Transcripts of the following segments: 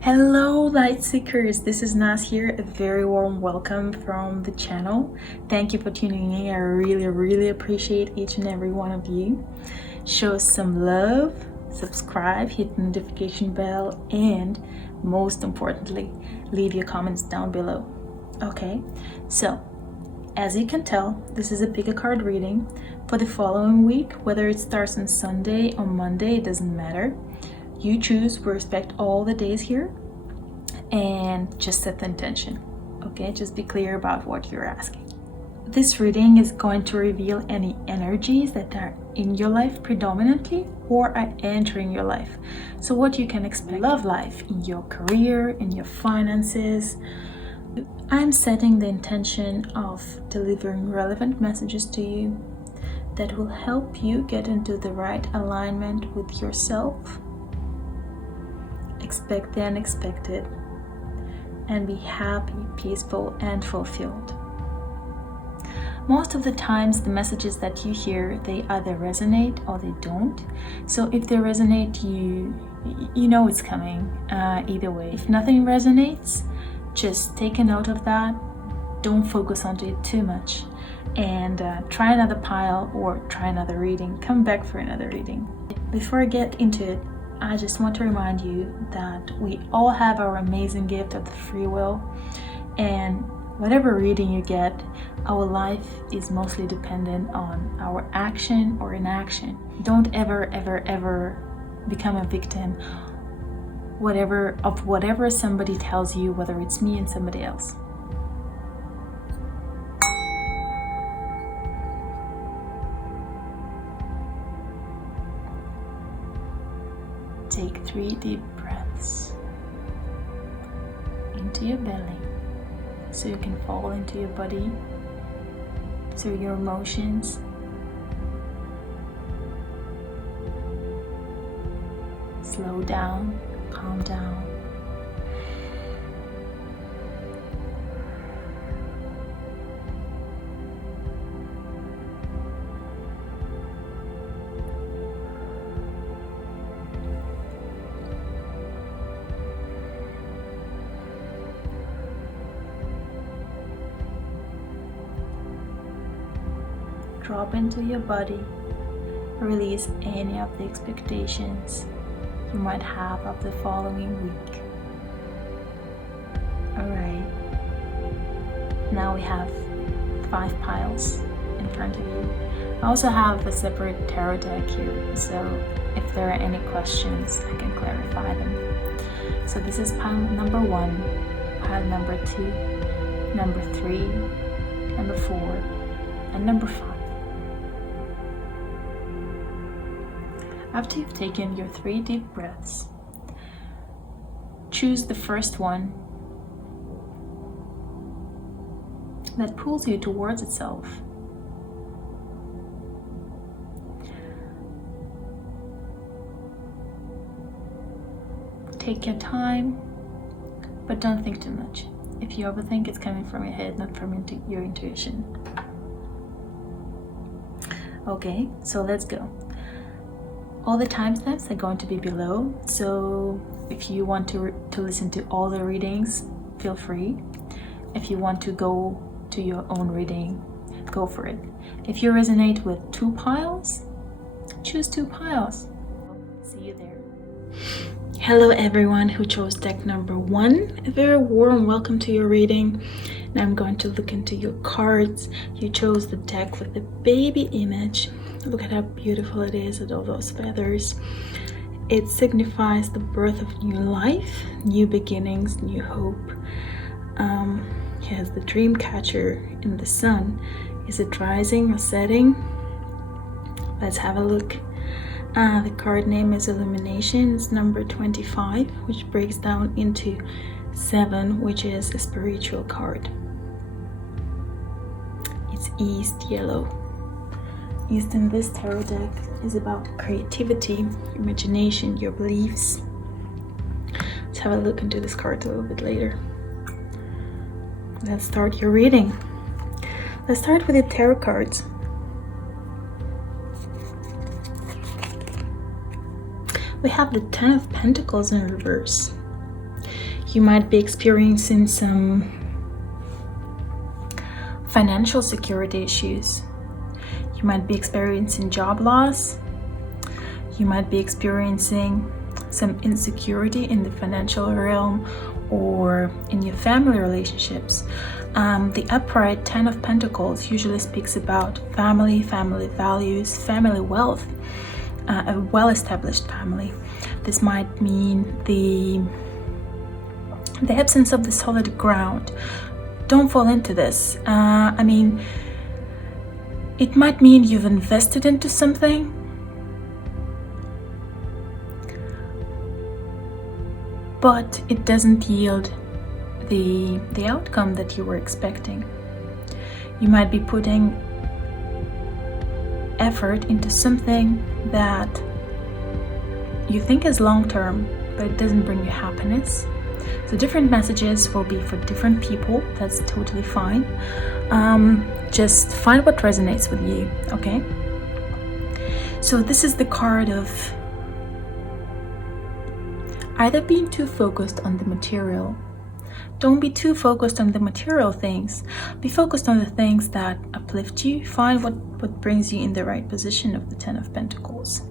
Hello light seekers, this is Nas here. A very warm welcome from the channel. Thank you for tuning in. I really appreciate each and every one of you. Show us some love, subscribe, hit the notification bell, and most importantly, leave your comments down below. Okay, so as you can tell, this is a pick a card reading for the following week. Whether it starts on Sunday or Monday, it doesn't matter. You choose. We respect all the days here, and just set the intention. Okay, just be clear about what you're asking. This reading is going to reveal any energies that are in your life predominantly or are entering your life. So what you can expect, love life, in your career, in your finances. I'm setting the intention of delivering relevant messages to you that will help you get into the right alignment with yourself. Expect the unexpected and be happy, peaceful, and fulfilled. Most of the times the messages that you hear, they either resonate or they don't. So if they resonate, you know it's coming either way. If nothing resonates, just take a note of that. Don't focus on it too much, and try another pile or try another reading. Come back for another reading. Before I get into it, I just want to remind you that we all have our amazing gift of the free will, and whatever reading you get, our life is mostly dependent on our action or inaction. Don't ever become a victim of whatever somebody tells you, whether it's me and somebody else. Take 3 deep breaths into your belly so you can fall into your body, through your emotions. Slow down, calm down. Drop into your body. Release any of the expectations you might have of the following week. Alright, now we have 5 piles in front of you. I also have a separate tarot deck here, so if there are any questions, I can clarify them. So this is pile number 1, pile number 2, number 3, number 4, and number 5. After you've taken your 3 deep breaths, choose the first one that pulls you towards itself. Take your time, but don't think too much. If you overthink, it's coming from your head, not from your intuition. Okay, so let's go. All the timestamps are going to be below, so if you want to listen to all the readings, feel free. If you want to go to your own reading, go for it. If you resonate with 2 piles, choose 2 piles. See you there. Hello everyone who chose deck number 1. A very warm welcome to your reading. Now I'm going to look into your cards. You chose the deck with the baby image. Look at how beautiful it is with all those feathers. It signifies the birth of new life, new beginnings, new hope. Yes, the dream catcher in the sun. Is it rising or setting? Let's have a look. The card name is Illumination. It's number 25, which breaks down into 7, which is a spiritual card. It's East yellow. East in this tarot deck is about creativity, imagination, your beliefs. Let's have a look into this card a little bit later. Let's start your reading. Let's start with the tarot cards. We have the 10 of Pentacles in reverse. You might be experiencing some financial security issues. You might be experiencing job loss. You might be experiencing some insecurity in the financial realm or in your family relationships. The upright 10 of Pentacles usually speaks about family, family values, family wealth, a well-established family. This might mean the absence of the solid ground. Don't fall into this. I mean, it might mean you've invested into something, but it doesn't yield the outcome that you were expecting. You might be putting effort into something that you think is long-term, but it doesn't bring you happiness. So different messages will be for different people. That's totally fine. Just find what resonates with you, okay? So this is the card of either being too focused on the material. Don't be too focused on the material things. Be focused on the things that uplift you. Find what brings you in the right position of the 10 of Pentacles.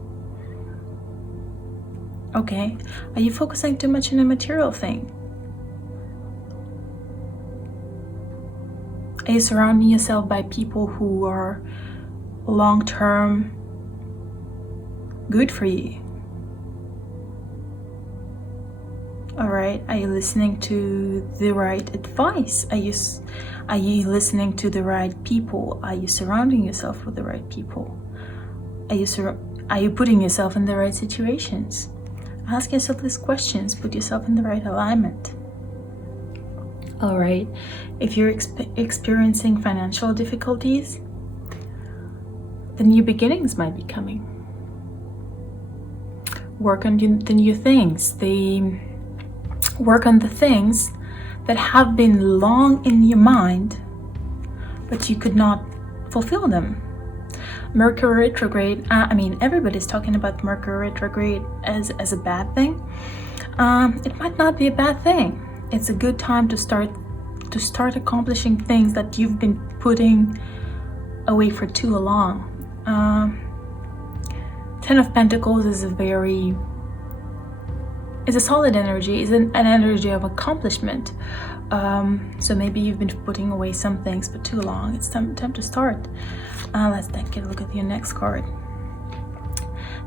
Okay, are you focusing too much on a material thing? Are you surrounding yourself by people who are long-term good for you? All right, are you listening to the right advice? Are you listening to the right people? Are you surrounding yourself with the right people? Are you putting yourself in the right situations? Ask yourself these questions. Put yourself in the right alignment. All right, if you're experiencing financial difficulties, the new beginnings might be coming. Work on the new things. Work on the things that have been long in your mind, but you could not fulfill them. Mercury retrograde, I mean, everybody's talking about Mercury retrograde as a bad thing. It might not be a bad thing. It's a good time to start accomplishing things that you've been putting away for too long. 10 of Pentacles is a solid energy, is an energy of accomplishment. So maybe you've been putting away some things for too long. It's time to start. Let's take a look at your next card.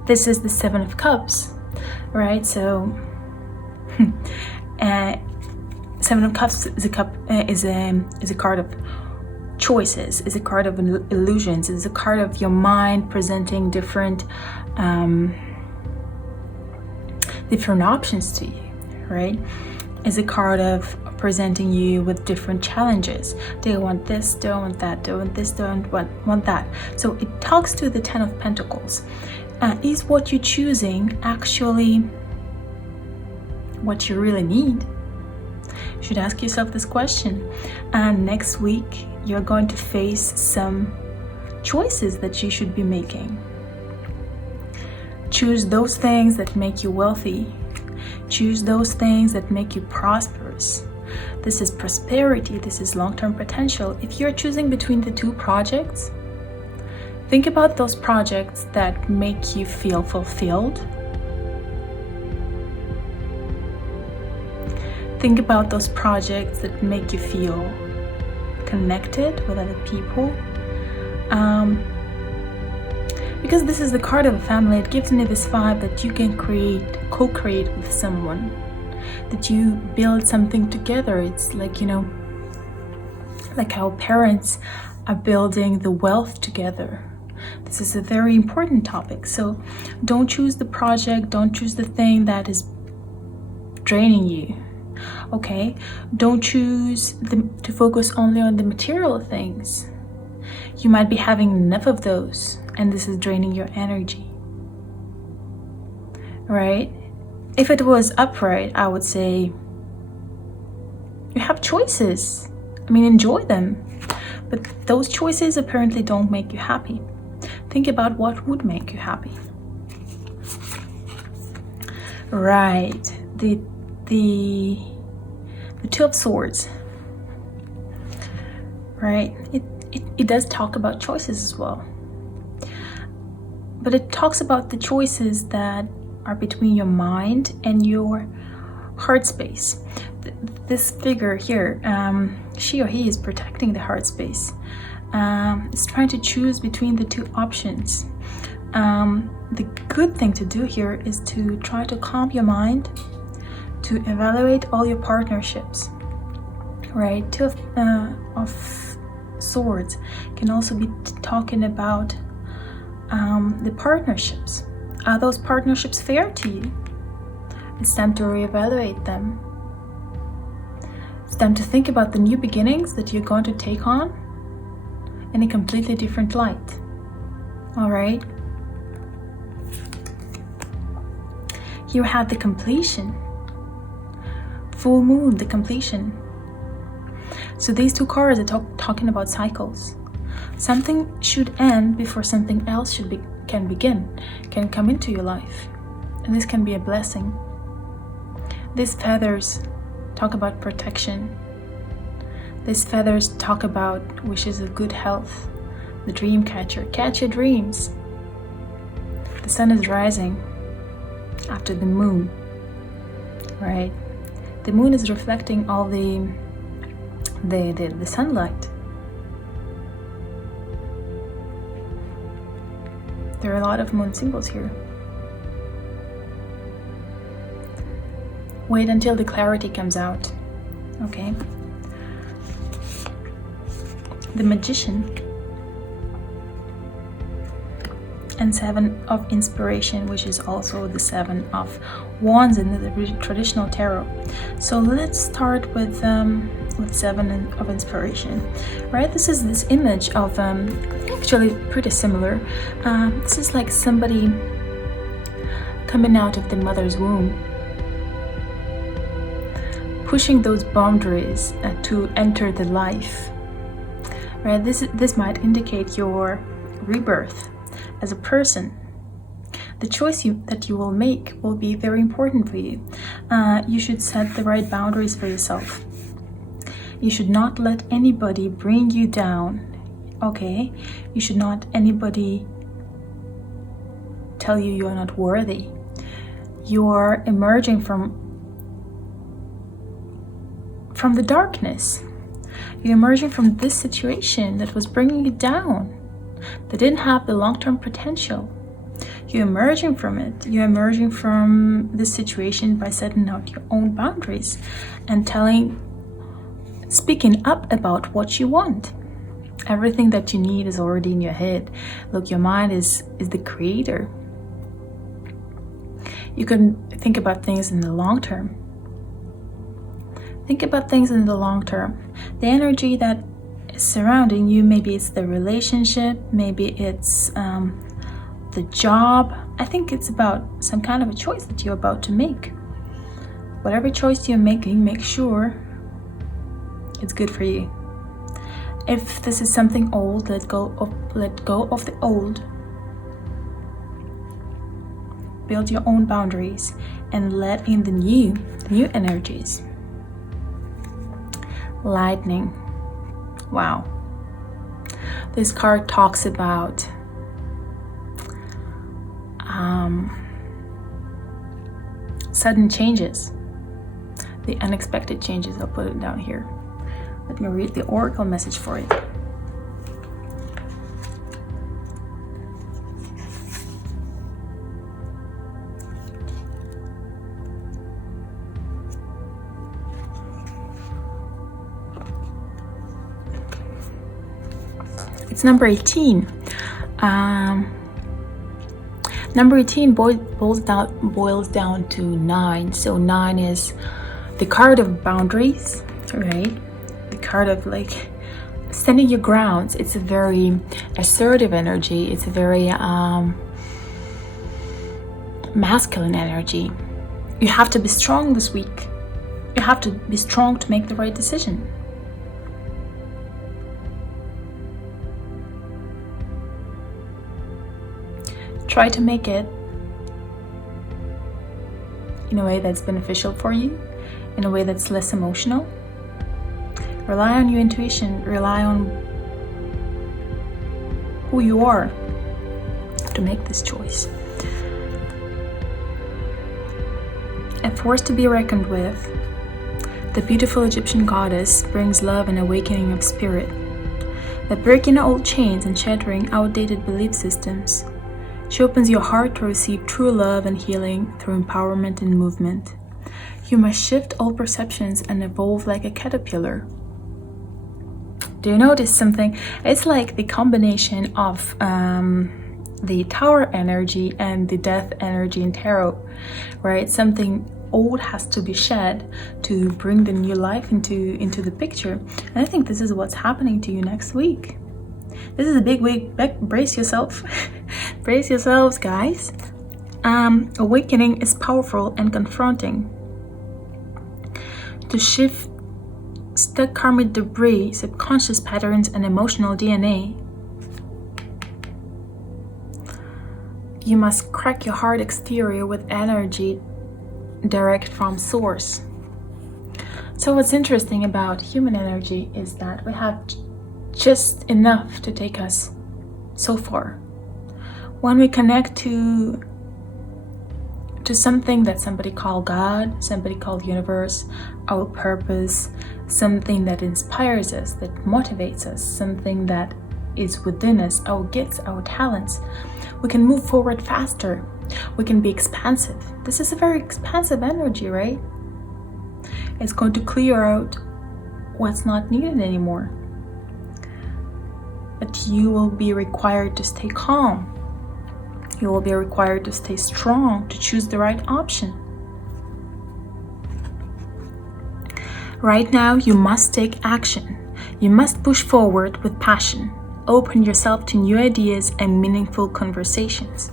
This is the 7 of Cups, right? So 7 of Cups is a card of choices, is a card of illusions, is a card of your mind presenting different options to you, right? Is a card of presenting you with different challenges. Do you want this? Do I want that? Do I want this? Do I want that? So it talks to the 10 of Pentacles. Is what you're choosing actually what you really need? You should ask yourself this question. And next week, you're going to face some choices that you should be making. Choose those things that make you wealthy. Choose those things that make you prosperous. This is prosperity. This is long-term potential. If you're choosing between the two projects, think about those projects that make you feel fulfilled. Think about those projects that make you feel connected with other people. Because this is the card of a family, it gives me this vibe that you can co-create with someone, that you build something together. It's like, like how parents are building the wealth together. This is a very important topic. So don't choose the project, don't choose the thing that is draining you. Okay, don't choose to focus only on the material things. You might be having enough of those, and this is draining your energy, right? If it was upright, I would say you have choices. I mean, enjoy them. But those choices apparently don't make you happy. Think about what would make you happy. Right. The The Two of Swords, right? It does talk about choices as well, but it talks about the choices that are between your mind and your heart space. This figure here, she or he is protecting the heart space. It's trying to choose between the two options. The good thing to do here is to try to calm your mind, to evaluate all your partnerships, right? Two of Swords can also be talking about the partnerships. Are those partnerships fair to you? It's time to reevaluate them. It's time to think about the new beginnings that you're going to take on in a completely different light. All right? You have the completion. Full moon, the completion. So these two cards are talking about cycles. Something should end before something else can begin, can come into your life. And this can be a blessing. These feathers talk about protection. These feathers talk about wishes of good health. The dream catcher, catch your dreams. The sun is rising after the moon, right? The moon is reflecting all the sunlight. There are a lot of moon symbols here. Wait until the clarity comes out, okay? The Magician and Seven of Inspiration, which is also the Seven of Wands in the traditional tarot. So let's start with Seven of Inspiration, right? This is this image of actually pretty similar. This is like somebody coming out of the mother's womb, pushing those boundaries to enter the life, right? This might indicate your rebirth as a person. The choice that you will make will be very important for you. You should set the right boundaries for yourself. You should not let anybody bring you down, okay? You should not anybody tell you are not worthy. You are emerging from the darkness. You're emerging from this situation that was bringing you down, that didn't have the long-term potential. You're emerging from it. You're emerging from this situation by setting out your own boundaries and speaking up about what you want. Everything that you need is already in your head. Look, your mind is the creator. You can think about things in the long term. Think about things in the long term. The energy that is surrounding you, maybe it's the relationship, maybe it's the job. I think it's about some kind of a choice that you're about to make. Whatever choice you're making, make sure it's good for you. If this is something old, let go of the old. Build your own boundaries and let in the new energies. Lightning. Wow. This card talks about sudden changes, the unexpected changes. I'll put it down here. Let me read the oracle message for it. It's number 18. Number 18 boils down to 9. So 9 is the card of boundaries, right? The card of like standing your grounds. It's a very assertive energy. It's a very masculine energy. You have to be strong this week. You have to be strong to make the right decision. Try to make it in a way that's beneficial for you. in a way that's less emotional. Rely on your intuition, rely on who you are to make this choice. A force to be reckoned with, the beautiful Egyptian goddess brings love and awakening of spirit, but breaking old chains and shattering outdated belief systems. She opens your heart to receive true love and healing through empowerment and movement. You must shift old perceptions and evolve like a caterpillar. Do you notice something? It's like the combination of the Tower energy and the Death energy in tarot, right? Something old has to be shed to bring the new life into the picture. And I think this is what's happening to you next week. This is a big week. Brace yourself. Brace yourselves, guys. Awakening is powerful and confronting. To shift stuck karmic debris, subconscious patterns, and emotional DNA, you must crack your heart exterior with energy direct from source. So what's interesting about human energy is that we have just enough to take us so far. When we connect to something that somebody called God, somebody called universe, our purpose, something that inspires us, that motivates us, something that is within us, our gifts, our talents, we can move forward faster. We can be expansive. This is a very expansive energy, right? It's going to clear out what's not needed anymore. But you will be required to stay calm. You will be required to stay strong, to choose the right option. Right now, you must take action. You must push forward with passion. Open yourself to new ideas and meaningful conversations.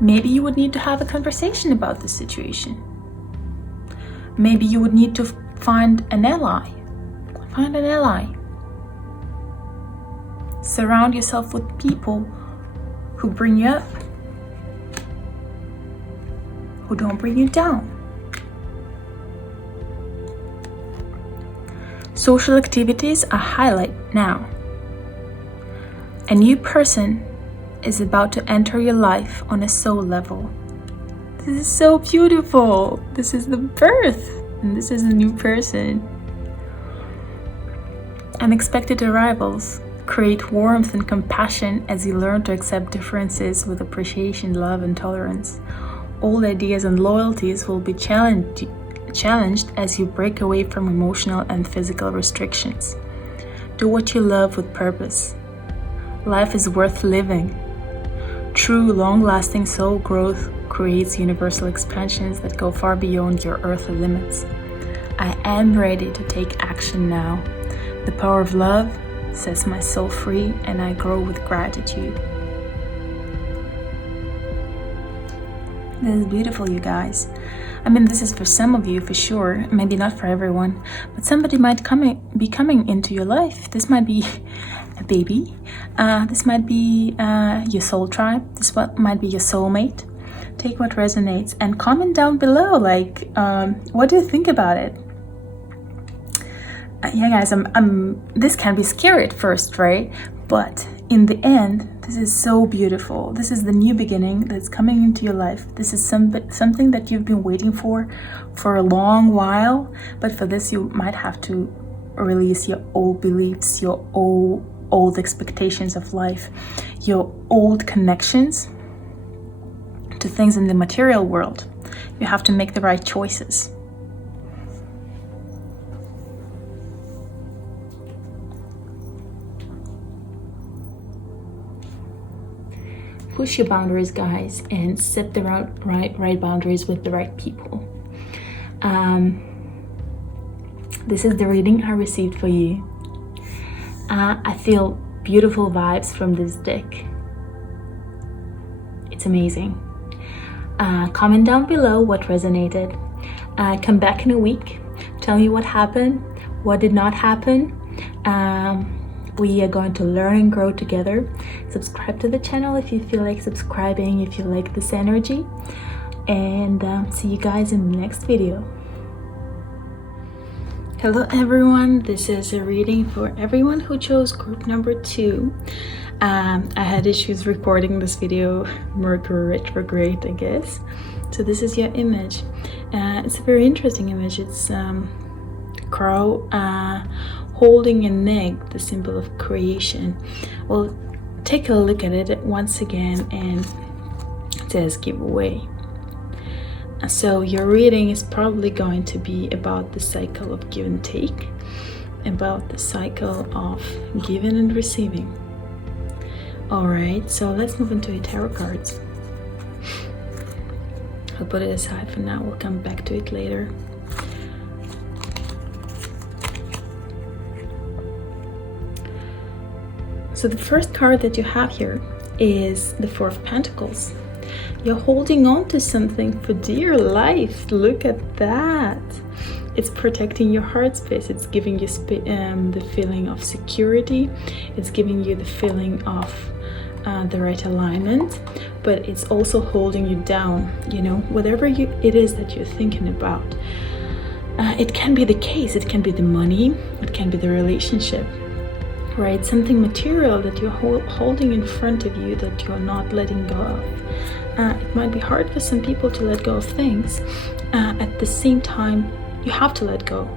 Maybe you would need to have a conversation about the situation. Maybe you would need to find an ally. Find an ally. Surround yourself with people who bring you up, who don't bring you down. Social activities are highlight now. A new person is about to enter your life on a soul level. This is so beautiful. This is the birth, and this is a new person. Unexpected arrivals create warmth and compassion as you learn to accept differences with appreciation, love, and tolerance. Old ideas and loyalties will be challenged as you break away from emotional and physical restrictions. Do what you love with purpose. Life is worth living. True, long-lasting soul growth creates universal expansions that go far beyond your earthly limits. I am ready to take action now. The power of love sets my soul free, and I grow with gratitude. This is beautiful, you guys. I mean, this is for some of you for sure, maybe not for everyone, but somebody might be coming into your life. This might be a baby. This might be your soul tribe. This might be your soulmate. Take what resonates and comment down below, like, what do you think about it? Yeah, guys, this can be scary at first, right? But in the end, this is so beautiful. This is the new beginning that's coming into your life. This is something that you've been waiting for a long while. But for this, you might have to release your old beliefs, your old expectations of life, your old connections to things in the material world. You have to make the right choices. Push your boundaries, guys, and set the right boundaries with the right people. This is the reading I received for you. I feel beautiful vibes from this deck. It's amazing. Comment down below what resonated. Come back in a week. Tell me what happened, what did not happen. We are going to learn and grow together. Subscribe to the channel if you feel like subscribing, if you like this energy. And see you guys in the next video. Hello everyone, this is a reading for everyone who chose group number 2. I had issues recording this video, Mercury retrograde, I guess. So this is your image. It's a very interesting image. It's crow holding an egg, the symbol of creation. Well, take a look at it once again, and it says giveaway. So your reading is probably going to be about the cycle of give and take, about the cycle of giving and receiving. Alright, so let's move into the tarot cards. I'll put it aside for now, we'll come back to it later. So the first card that you have here is the Four of Pentacles. You're holding on to something for dear life. Look at that. It's protecting your heart space. It's giving you the feeling of security. It's giving you the feeling of the right alignment, but it's also holding you down. You know, whatever it is that you're thinking about. It can be the case. It can be the money. It can be the relationship. Right? Something material that you're holding in front of you that you're not letting go of. It might be hard for some people to let go of things. At the same time, you have to let go.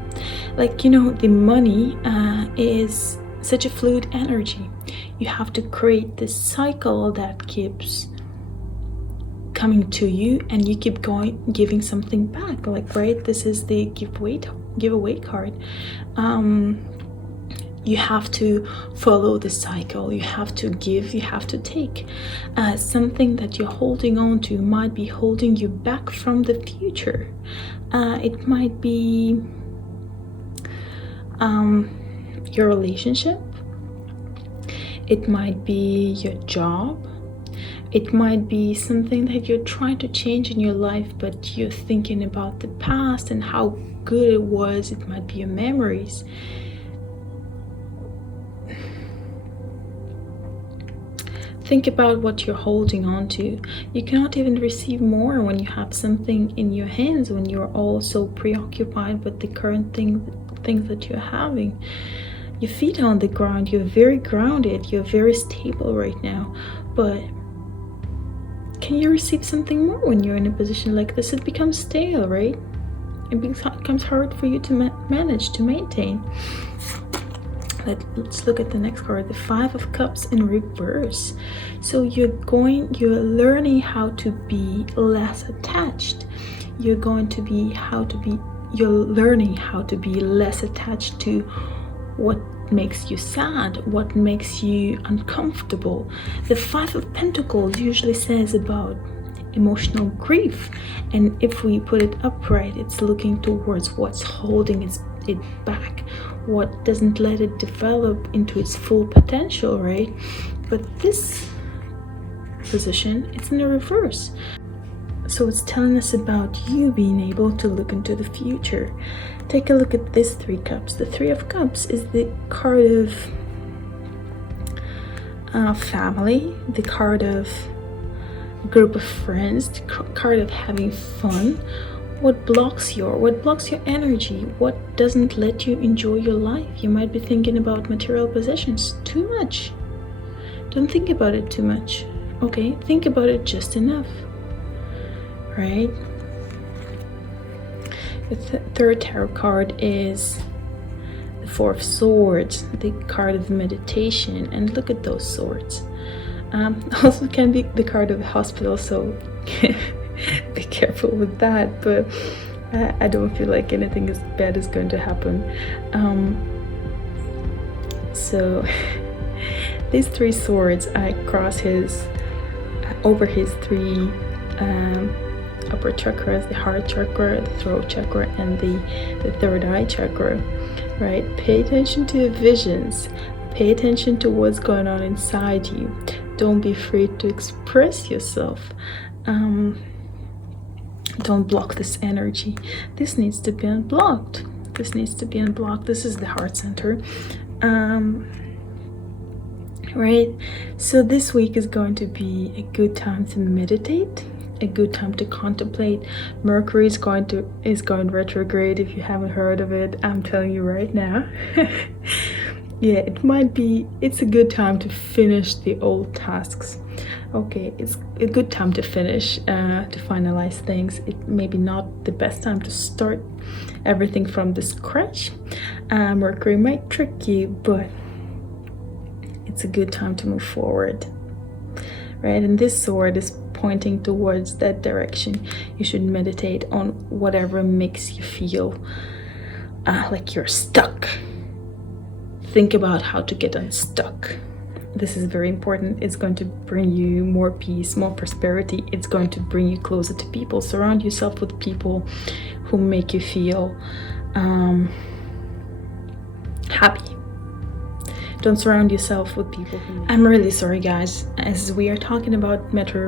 Like, you know, the money is such a fluid energy. You have to create this cycle that keeps coming to you, and you keep going, giving something back. Like, right, this is the giveaway card. You have to follow the cycle. You have to give, you have to take. Something that you're holding on to might be holding you back from the future. It might be your relationship. It might be your job. It might be something that you're trying to change in your life, but you're thinking about the past and how good it was. It might be your memories. Think about what you're holding on to. You cannot even receive more when you have something in your hands, when you're all so preoccupied with the current things that you're having. Your feet are on the ground, you're very grounded, you're very stable right now, but can you receive something more when you're in a position like this? It becomes stale, right? It becomes hard for you to manage, to maintain. Let's look at the next card, the Five of Cups in reverse. So you're learning how to be less attached. You're learning how to be less attached to what makes you sad, what makes you uncomfortable. The Five of Pentacles usually says about emotional grief, and if we put it upright, it's looking towards what's holding it back, what doesn't let it develop into its full potential, right? But this position, it's in the reverse. So it's telling us about you being able to look into the future. Take a look at these Three Cups. The Three of Cups is the card of family, the card of group of friends, the card of having fun. What blocks your energy? What doesn't let you enjoy your life? You might be thinking about material possessions too much. Don't think about it too much. Okay, think about it just enough. Right? The third tarot card is the Four of Swords, the card of meditation, and look at those swords. Also can be the card of the hospital, so be careful with that, but I don't feel like anything as bad is going to happen. So these three swords cross over his three upper chakras, the heart chakra, the throat chakra, and the third eye chakra, right? Pay attention to your visions. Pay attention to what's going on inside you. Don't be afraid to express yourself. Don't block this energy. This needs to be unblocked. This needs to be unblocked. This is the heart center. Right? So this week is going to be a good time to meditate. a good time to contemplate. Mercury is going retrograde. If you haven't heard of it, I'm telling you right now. Yeah, it's a good time to finish the old tasks. Okay, it's a good time to finish, to finalize things. It maybe not the best time to start everything from the scratch. Mercury might trick you, but it's a good time to move forward, right? And this sword is pointing towards that direction. You should meditate on whatever makes you feel like you're stuck. Think about how to get unstuck. This is very important. It's going to bring you more peace, more prosperity. It's going to bring you closer to people. Surround yourself with people who make you feel happy. Don't surround yourself with people who... I'm really sorry, guys, as we are talking about Mercury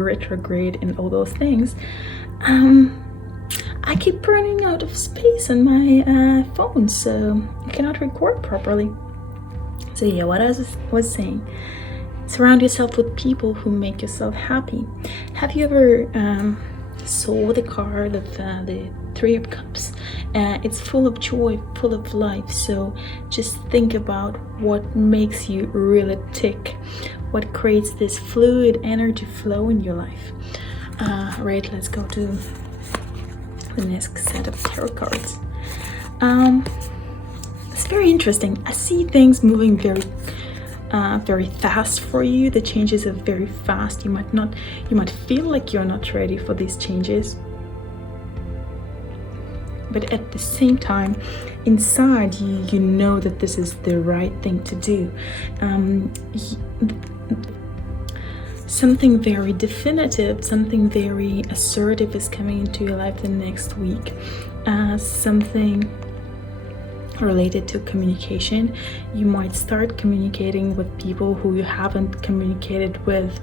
retrograde and all those things. I keep running out of space on my phone, so I cannot record properly. So yeah, what I was saying, surround yourself with people who make yourself happy. Have you ever saw the card of the Three of Cups? It's full of joy, full of life. So just think about what makes you really tick, what creates this fluid energy flow in your life. Right, let's go to the next set of tarot cards. It's very interesting. I see things moving very fast for you. The changes are very fast. You might feel like you're not ready for these changes, but at the same time, inside you know that this is the right thing to do. Something very definitive, something very assertive is coming into your life the next week. Something related to communication. You might start communicating with people who you haven't communicated with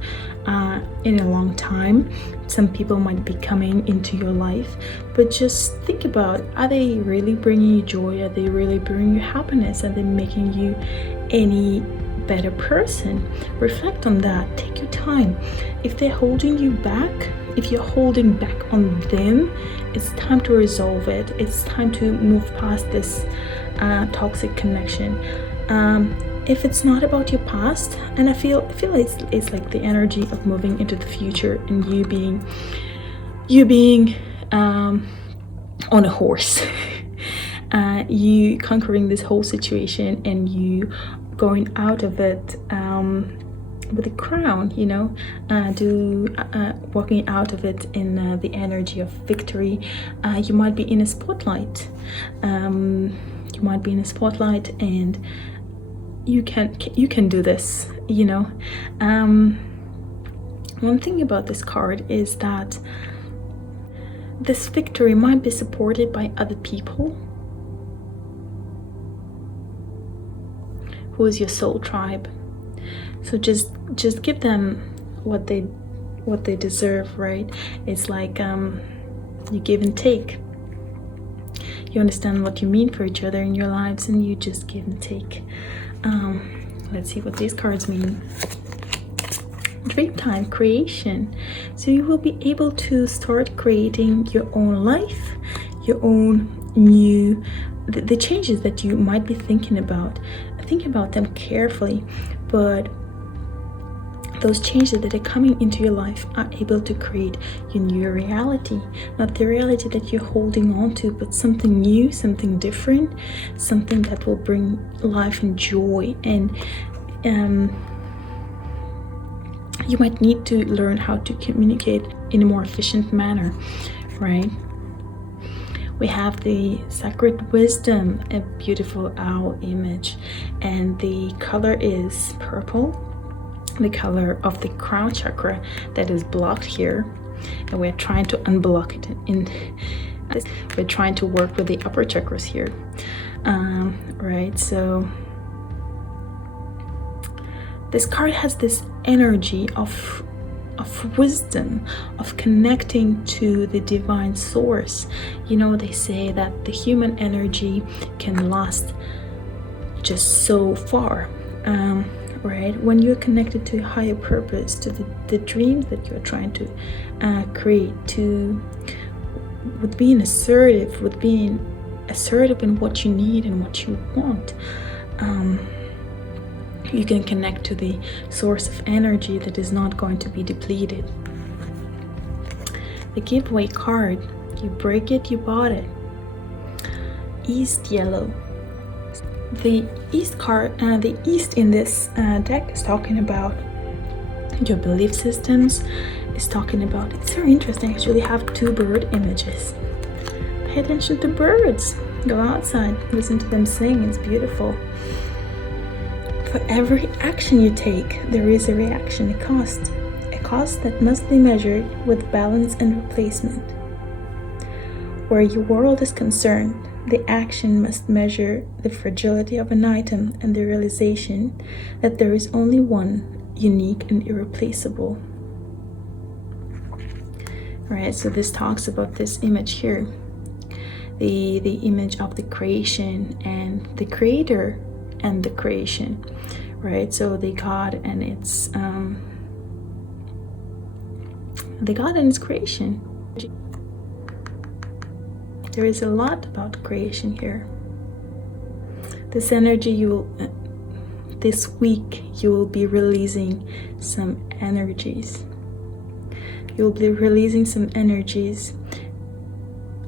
in a long time. Some people might be coming into your life, but just think about, are they really bringing you joy? Are they really bringing you happiness? Are they making you any better person? Reflect on that. Take your time. If they're holding you back, if you're holding back on them, it's time to resolve it. It's time to move past this toxic connection. If it's not about your past, and I feel it's like the energy of moving into the future and you being on a horse, you conquering this whole situation and you going out of it with a crown, you know, walking out of it in the energy of victory. You might be in a spotlight. You might be in a spotlight, and you can do this, you know. One thing about this card is that this victory might be supported by other people. Who is your soul tribe? So just give them what they deserve, right? It's like you give and take. You understand what you mean for each other in your lives, and you just give and take. Let's see what these cards mean. Dreamtime creation. So you will be able to start creating your own life, your own new, the changes that you might be thinking about. Think about them carefully, but those changes that are coming into your life are able to create your new reality. Not the reality that you're holding on to, but something new, something different, something that will bring life and joy. And you might need to learn how to communicate in a more efficient manner, right? We have the sacred wisdom, a beautiful owl image, and the color is purple, the color of the crown chakra that is blocked here, and we're trying to unblock it we're trying to work with the upper chakras here, right? So this card has this energy of wisdom, of connecting to the divine source. You know, they say that the human energy can last just so far, right? When you're connected to a higher purpose, to the dreams that you're trying to create, with being assertive in what you need and what you want, you can connect to the source of energy that is not going to be depleted. The giveaway card, you break it, you bought it. East yellow. The East card, the East in this deck is talking about your belief systems. It's talking about, it's very interesting. I actually have 2 bird images. Pay attention to birds. Go outside, listen to them sing. It's beautiful. For every action you take, there is a reaction, a cost that must be measured with balance and replacement. Where your world is concerned, the action must measure the fragility of an item and the realization that there is only one, unique and irreplaceable. Alright, so this talks about this image here. The image of the creation and the creator and the creation, right? So the God and its creation. There is a lot about creation here. This energy, this week you will be releasing some energies. You'll be releasing some energies,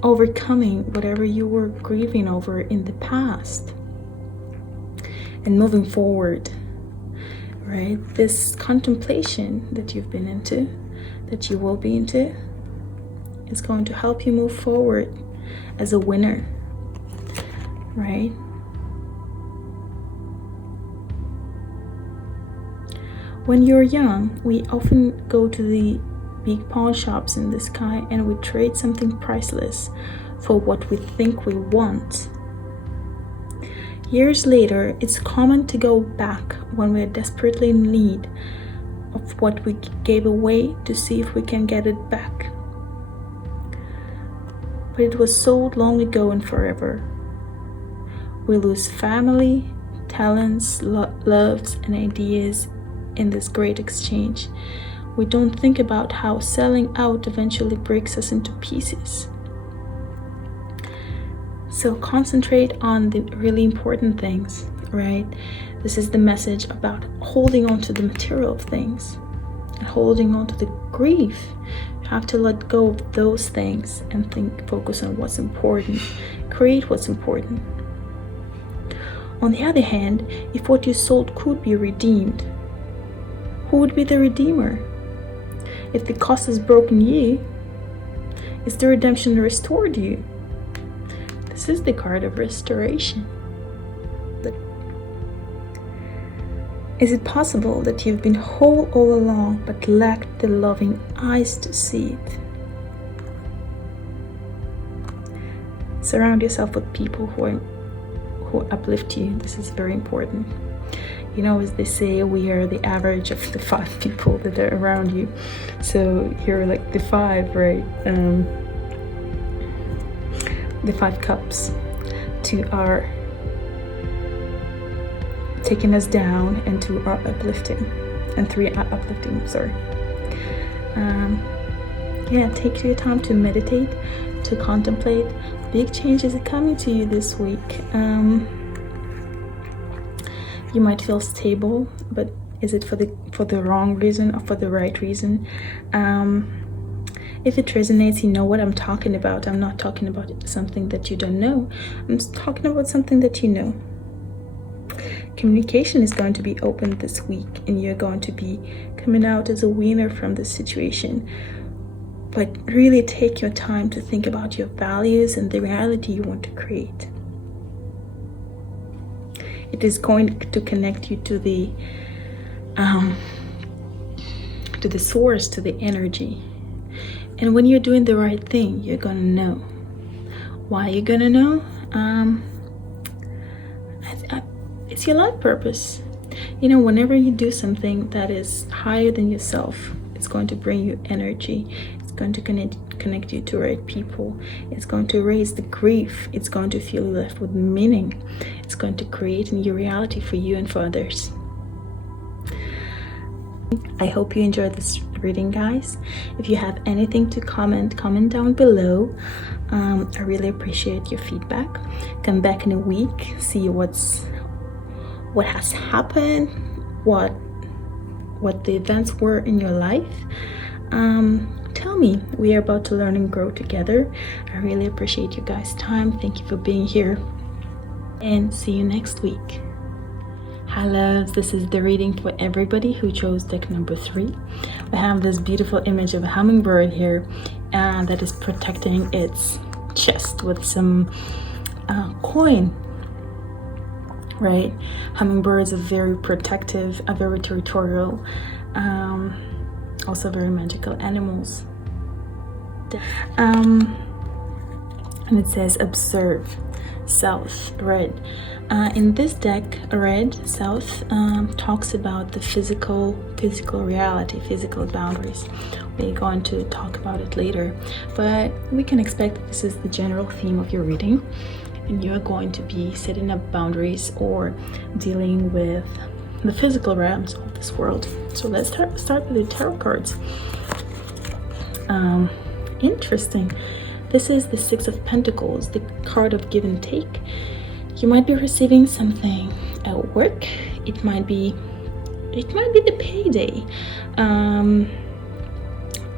overcoming whatever you were grieving over in the past, and moving forward, right? This contemplation that you've been into, that you will be into, is going to help you move forward as a winner, right? When you're young, we often go to the big pawn shops in the sky and we trade something priceless for what we think we want. Years later, it's common to go back when we're desperately in need of what we gave away to see if we can get it back. But it was sold long ago and forever. We lose family, talents, loves, and ideas in this great exchange. We don't think about how selling out eventually breaks us into pieces. So concentrate on the really important things, right? This is the message about holding on to the material things and holding on to the grief. You have to let go of those things and focus on what's important. Create what's important. On the other hand, if what you sold could be redeemed, who would be the redeemer? If the cost has broken you, is the redemption restored you? This is the card of restoration. Is it possible that you've been whole all along but lacked the loving eyes to see it? Surround yourself with people who uplift you. This is very important. You know, as they say, we are the average of the 5 people that are around you. So you're like the 5, right? The 5 cups. 2 are taking us down, and 2 are uplifting, and 3 are uplifting. Yeah, take your time to meditate, to contemplate. Big changes are coming to you this week. You might feel stable, but is it for the wrong reason or for the right reason? If it resonates, you know what I'm talking about. I'm not talking about something that you don't know. I'm talking about something that you know. Communication is going to be open this week, and you're going to be coming out as a winner from this situation. But really take your time to think about your values and the reality you want to create. It is going to connect you to the source, to the energy. And when you're doing the right thing, you're gonna know. Why you're gonna know? It's your life purpose. You know, whenever you do something that is higher than yourself, it's going to bring you energy. It's going to connect you to right people. It's going to raise the grief. It's going to feel left with meaning. It's going to create a new reality for you and for others. I hope you enjoyed this reading, guys. If you have anything to comment down below. I really appreciate your feedback. Come back in a week, see what has happened, what the events were in your life. Tell me. We are about to learn and grow together. I really appreciate you guys' time. Thank you for being here, and see you next week. Hi loves, this is the reading for everybody who chose deck number 3. We have this beautiful image of a hummingbird here that is protecting its chest with some coin, right? Hummingbirds are very protective, are very territorial, also very magical animals. And it says observe, south, red. In this deck, red, south, talks about the physical reality, physical boundaries. We're going to talk about it later, but we can expect that this is the general theme of your reading, and you're going to be setting up boundaries or dealing with the physical realms of this world. So let's start with the tarot cards. Interesting. This is the Six of Pentacles, the card of give and take. You might be receiving something at work. It might be the payday.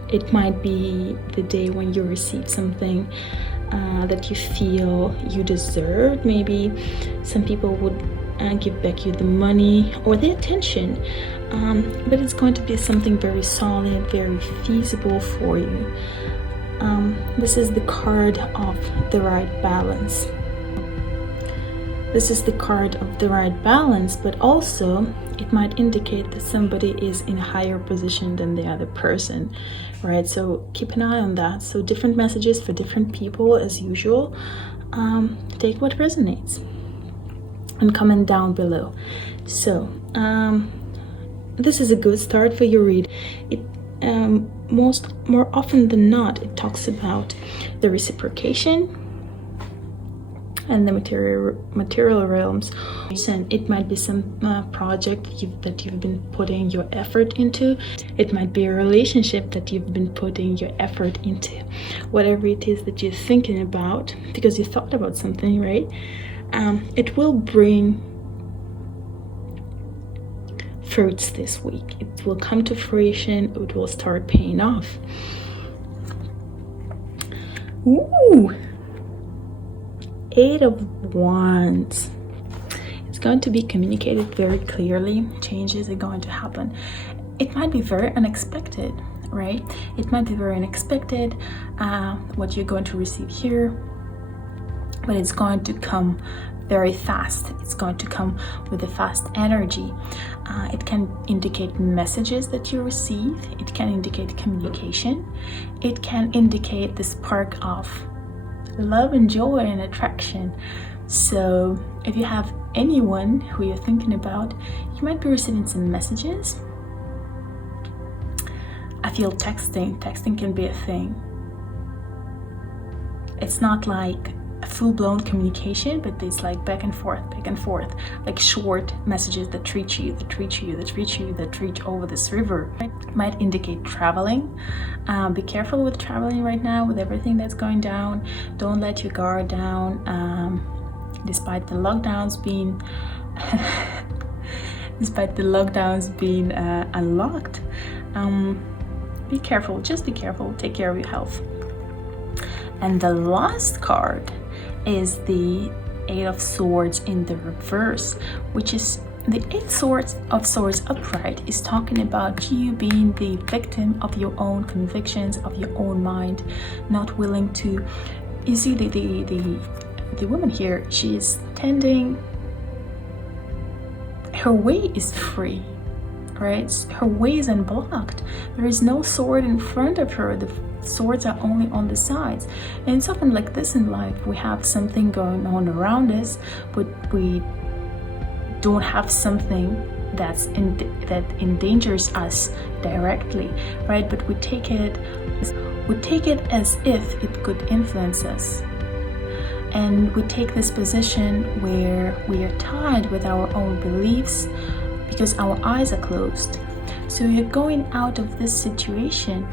It might be the day when you receive something that you feel you deserve. Maybe some people would give back you the money or the attention, but it's going to be something very solid, very feasible for you. This is the card of the right balance. This is the card of the right balance, but also it might indicate that somebody is in a higher position than the other person, right? So keep an eye on that. So different messages for different people as usual. Take what resonates and comment down below. So this is a good start for your read. It more often than not, it talks about the reciprocation and the material realms. And it might be some project that you've been putting your effort into. It might be a relationship that you've been putting your effort into. Whatever it is that you're thinking about, because you thought about something, right? It will bring fruits this week. It will come to fruition. It will start paying off. Ooh, 8 of Wands. It's going to be communicated very clearly. Changes are going to happen. It might be very unexpected, right? It might be very unexpected what you're going to receive here, but it's going to come very fast. It's going to come with a fast energy. It can indicate messages that you receive. It can indicate communication. It can indicate the spark of love and joy and attraction. So if you have anyone who you're thinking about, you might be receiving some messages. I feel texting can be a thing. It's not like a full-blown communication, but it's like back and forth, like short messages that reach over this river. It might indicate traveling. Be careful with traveling right now with everything that's going down. Don't let your guard down, despite the lockdowns being unlocked. Be careful, just be careful, take care of your health. And the last card is the 8 of Swords in the reverse, which is the 8 of Swords upright is talking about you being the victim of your own convictions, of your own mind, not willing to. You see, the woman here, she is tending. Her way is free, right? Her way is unblocked. There is no sword in front of her. The swords are only on the sides. And it's often like this in life. We have something going on around us, but we don't have something that endangers us directly, right? But we take it as if it could influence us. And we take this position where we are tied with our own beliefs because our eyes are closed. So you're going out of this situation,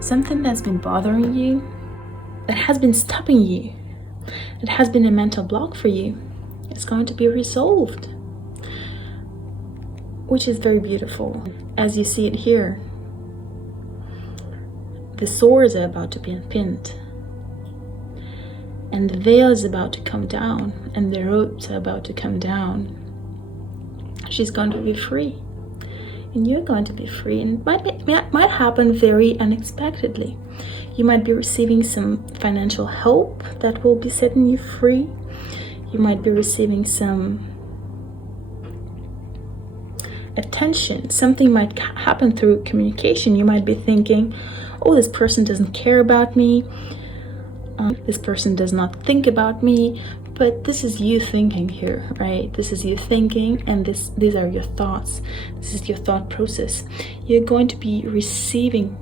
something that's been bothering you, that has been stopping you, it has been a mental block for you. It's going to be resolved, which is very beautiful. As you see it here, the swords are about to be unpinned, and the veil is about to come down, and the ropes are about to come down. She's going to be free, and you're going to be free, and it might happen very unexpectedly. You might be receiving some financial help that will be setting you free. You might be receiving some attention. Something might happen through communication. You might be thinking, oh, this person doesn't care about me. This person does not think about me. But this is you thinking here, right? This is you thinking, and these are your thoughts. This is your thought process. You're going to be receiving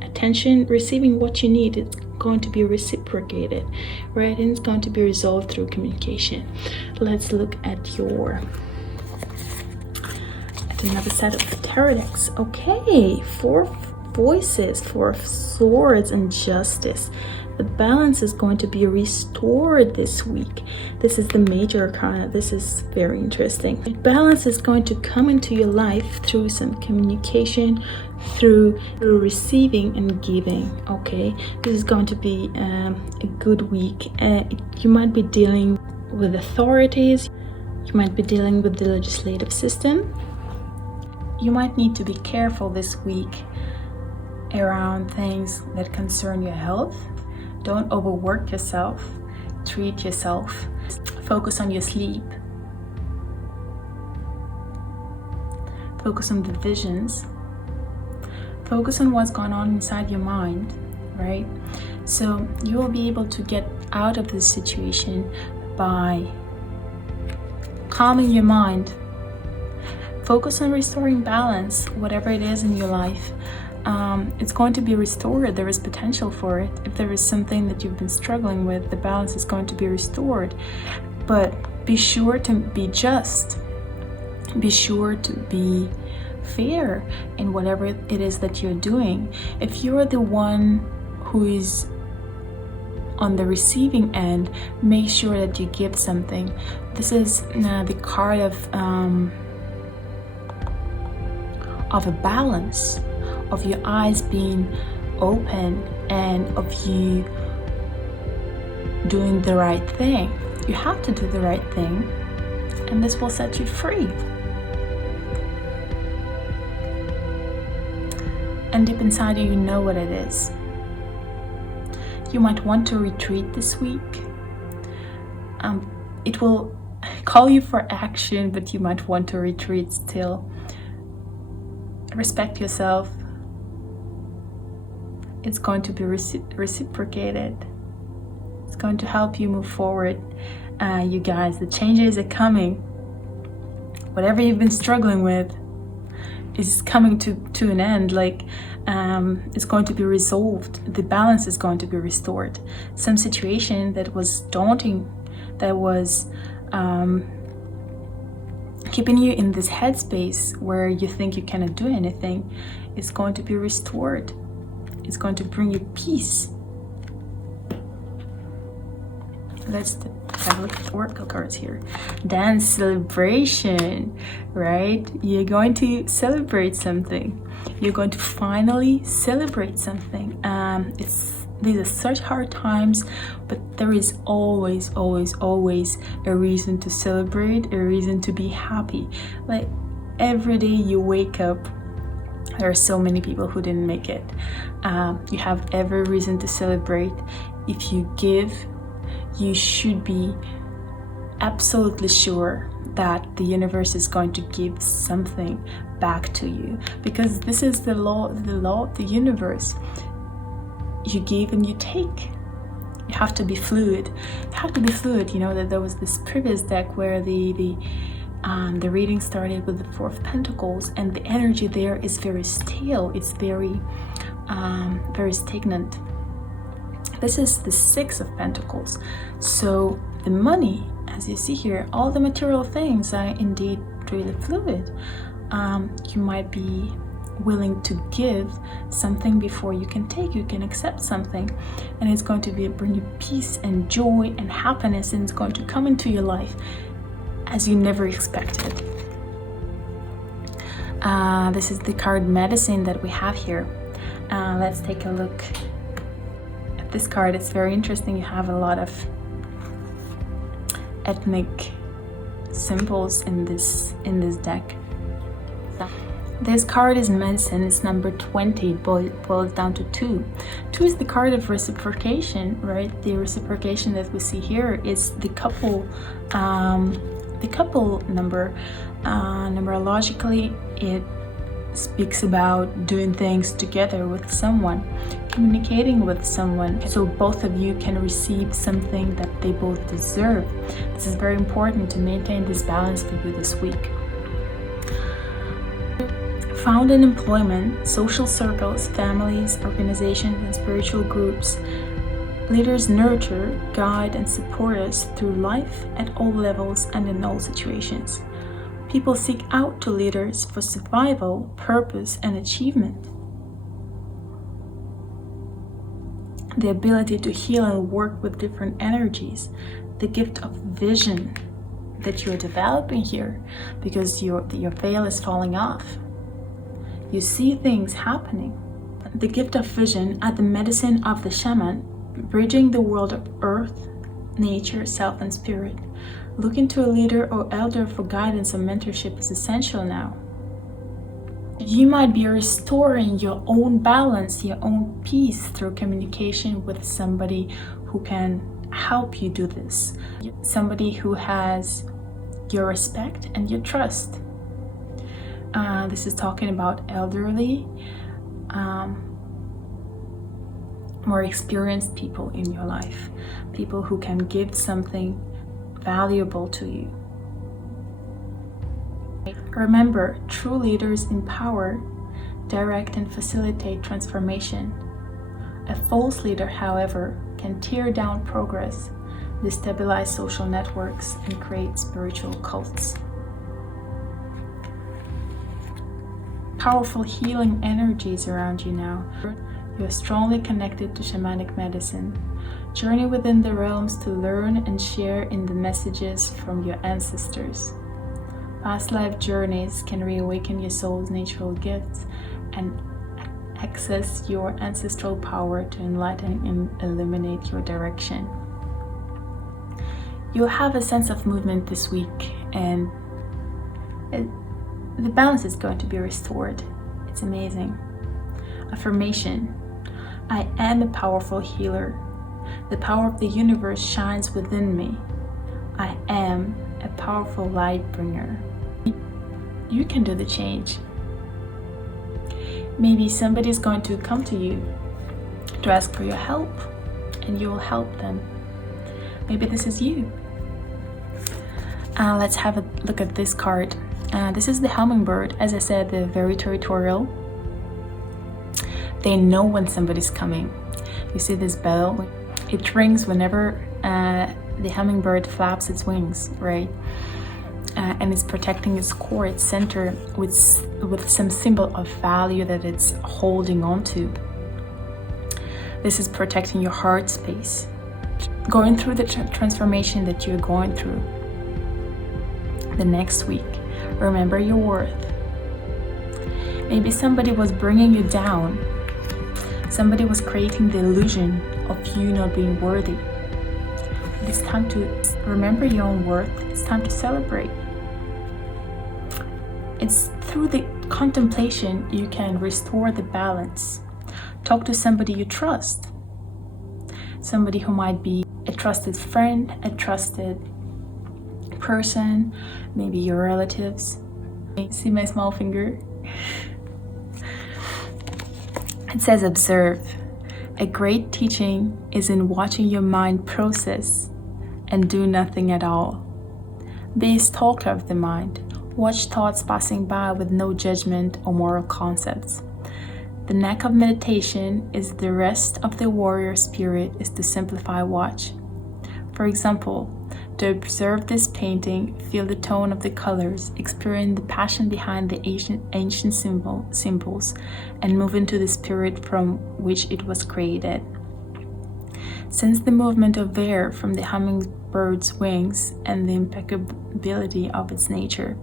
attention, receiving what you need. It's going to be reciprocated, right? And it's going to be resolved through communication. Let's look at another set of tarot decks. Okay, 4 voices, 4 swords, and justice. The balance is going to be restored this week. This is the major arcana. This is very interesting. The balance is going to come into your life through some communication, through receiving and giving. Okay, this is going to be a good week. You might be dealing with authorities. You might be dealing with the legislative system. You might need to be careful this week around things that concern your health. Don't overwork yourself. Treat yourself. Focus on your sleep. Focus on the visions. Focus on what's going on inside your mind, right? So you will be able to get out of this situation by calming your mind. Focus on restoring balance, whatever it is in your life. It's going to be restored. There is potential for it. If there is something that you've been struggling with, the balance is going to be restored. But be sure to be just. Be sure to be fair in whatever it is that you're doing. If you're the one who is on the receiving end, make sure that you give something. This is the card of a balance, of your eyes being open, and of you doing the right thing. You have to do the right thing, and this will set you free. And deep inside you know what it is. You might want to retreat this week. It will call you for action, but you might want to retreat still. Respect yourself. It's going to be reciprocated. It's going to help you move forward. You guys, the changes are coming. Whatever you've been struggling with is coming to an end. It's going to be resolved. The balance is going to be restored. Some situation that was daunting, that was keeping you in this headspace where you think you cannot do anything, is going to be restored. It's going to bring you peace. Let's have a look at the oracle cards here. Dance, celebration, right? You're going to celebrate something. You're going to finally celebrate something. These are such hard times, but there is always a reason to celebrate, a reason to be happy. Like every day you wake up, there are so many people who didn't make it. You have every reason to celebrate. If you give, you should be absolutely sure that the universe is going to give something back to you, because this is the law of the universe. You give and you take. You have to be fluid. You know that there was this previous deck where the reading started with the Four of Pentacles, and the energy there is very stale. It's very stagnant. This is the Six of Pentacles. So the money, as you see here, all the material things are indeed really fluid. You might be willing to give something before you can take. You can accept something, and it's going to bring you peace and joy and happiness, and it's going to come into your life as you never expected. This is the card Medicine that we have here. Let's take a look at this card. It's very interesting. You have a lot of ethnic symbols in this deck. This card is Medicine. It's number 20, boils down to 2. 2 is the card of reciprocation, right? The reciprocation that we see here is the couple number. Numerologically, it speaks about doing things together with someone, communicating with someone, so both of you can receive something that they both deserve. This is very important to maintain this balance for you this week. Found in employment, social circles, families, organizations, and spiritual groups, leaders nurture, guide, and support us through life at all levels and in all situations. People seek out to leaders for survival, purpose, and achievement. The ability to heal and work with different energies, the gift of vision that you're developing here because your veil is falling off. You see things happening. The gift of vision at the medicine of the shaman, bridging the world of earth, nature, self, and spirit. Looking to a leader or elder for guidance or mentorship is essential now. You might be restoring your own balance, your own peace through communication with somebody who can help you do this. Somebody who has your respect and your trust. This is talking about elderly, more experienced people in your life. People who can give something valuable to you. Remember, true leaders empower, direct, and facilitate transformation. A false leader, however, can tear down progress, destabilize social networks, and create spiritual cults. Powerful healing energies around you now. You're strongly connected to shamanic medicine. Journey within the realms to learn and share in the messages from your ancestors. Past life journeys can reawaken your soul's natural gifts and access your ancestral power to enlighten and illuminate your direction. You'll have a sense of movement this week, and the balance is going to be restored. It's amazing. Affirmation. I am a powerful healer. The power of the universe shines within me. I am a powerful light bringer. You can do the change. Maybe somebody's going to come to you to ask for your help, and you will help them. Maybe this is you. Let's have a look at this card. This is the hummingbird. As I said, they're very territorial. They know when somebody's coming. You see this bell? It rings whenever the hummingbird flaps its wings, right? And it's protecting its core, its center, with some symbol of value that it's holding on to. This is protecting your heart space. Going through the transformation that you're going through the next week, remember your worth. Maybe somebody was bringing you down. Somebody was creating the illusion of you not being worthy. It's time to remember your own worth. It's time to celebrate. It's through the contemplation you can restore the balance. Talk to somebody you trust. Somebody who might be a trusted friend, a trusted person, maybe your relatives. See my small finger? It says observe. A great teaching is in watching your mind process and do nothing at all. Be a stalker of the mind. Watch thoughts passing by with no judgment or moral concepts. The knack of meditation is the rest of the warrior spirit is to simplify watch. For example, to observe this painting, feel the tone of the colors, experience the passion behind the ancient symbols, and move into the spirit from which it was created. Sense the movement of air from the hummingbird's wings and the impeccability of its nature.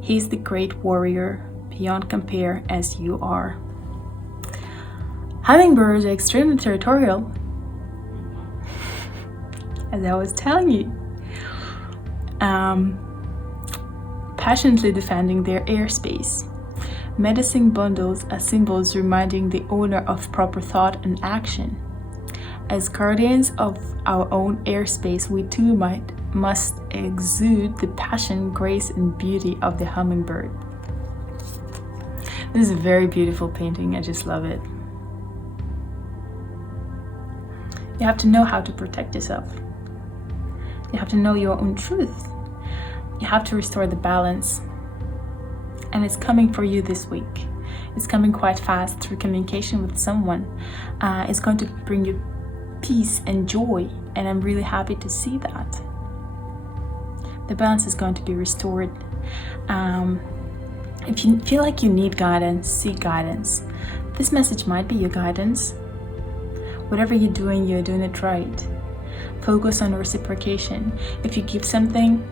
He is the great warrior, beyond compare as you are. Hummingbirds are extremely territorial, as I was telling you, passionately defending their airspace. Menacing bundles are symbols reminding the owner of proper thought and action. As guardians of our own airspace, we too must exude the passion, grace, and beauty of the hummingbird. This is a very beautiful painting. I just love it. You have to know how to protect yourself. You have to know your own truth. You have to restore the balance. And it's coming for you this week. It's coming quite fast through communication with someone. It's going to bring you peace and joy, and I'm really happy to see that. The balance is going to be restored. If you feel like you need guidance, seek guidance. This message might be your guidance. Whatever you're doing it right. Focus on reciprocation. If you give something,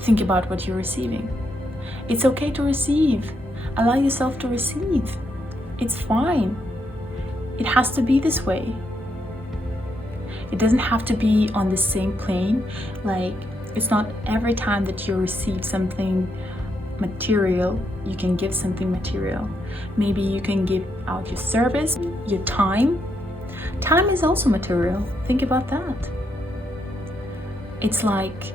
think about what you're receiving. It's okay to receive. Allow yourself to receive. It's fine. It has to be this way. It doesn't have to be on the same plane. Like, it's not every time that you receive something material, you can give something material. Maybe you can give out your service, your time. Time is also material. Think about that. It's like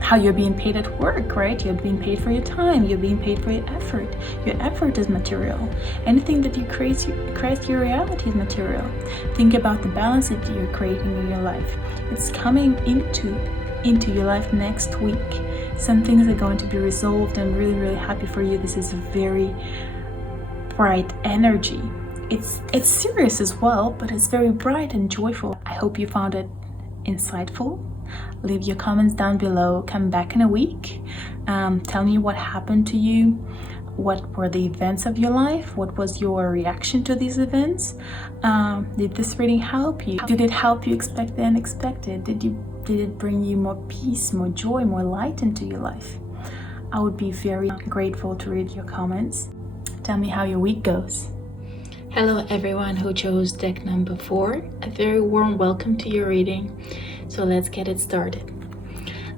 how you're being paid at work, right? You're being paid for your time. You're being paid for your effort. Your effort is material. Anything that you create your reality is material. Think about the balance that you're creating in your life. It's coming into your life next week. Some things are going to be resolved. I'm really, really happy for you. This is a very bright energy. It's serious as well, but it's very bright and joyful. I hope you found it insightful. Leave your comments down below. Come back in a week. Tell me what happened to you. What were the events of your life? What was your reaction to these events? Did this reading help you? Did it help you expect the unexpected? Did it bring you more peace, more joy, more light into your life? I would be very grateful to read your comments. Tell me how your week goes. Hello everyone who chose deck number 4. A very warm welcome to your reading. So let's get it started.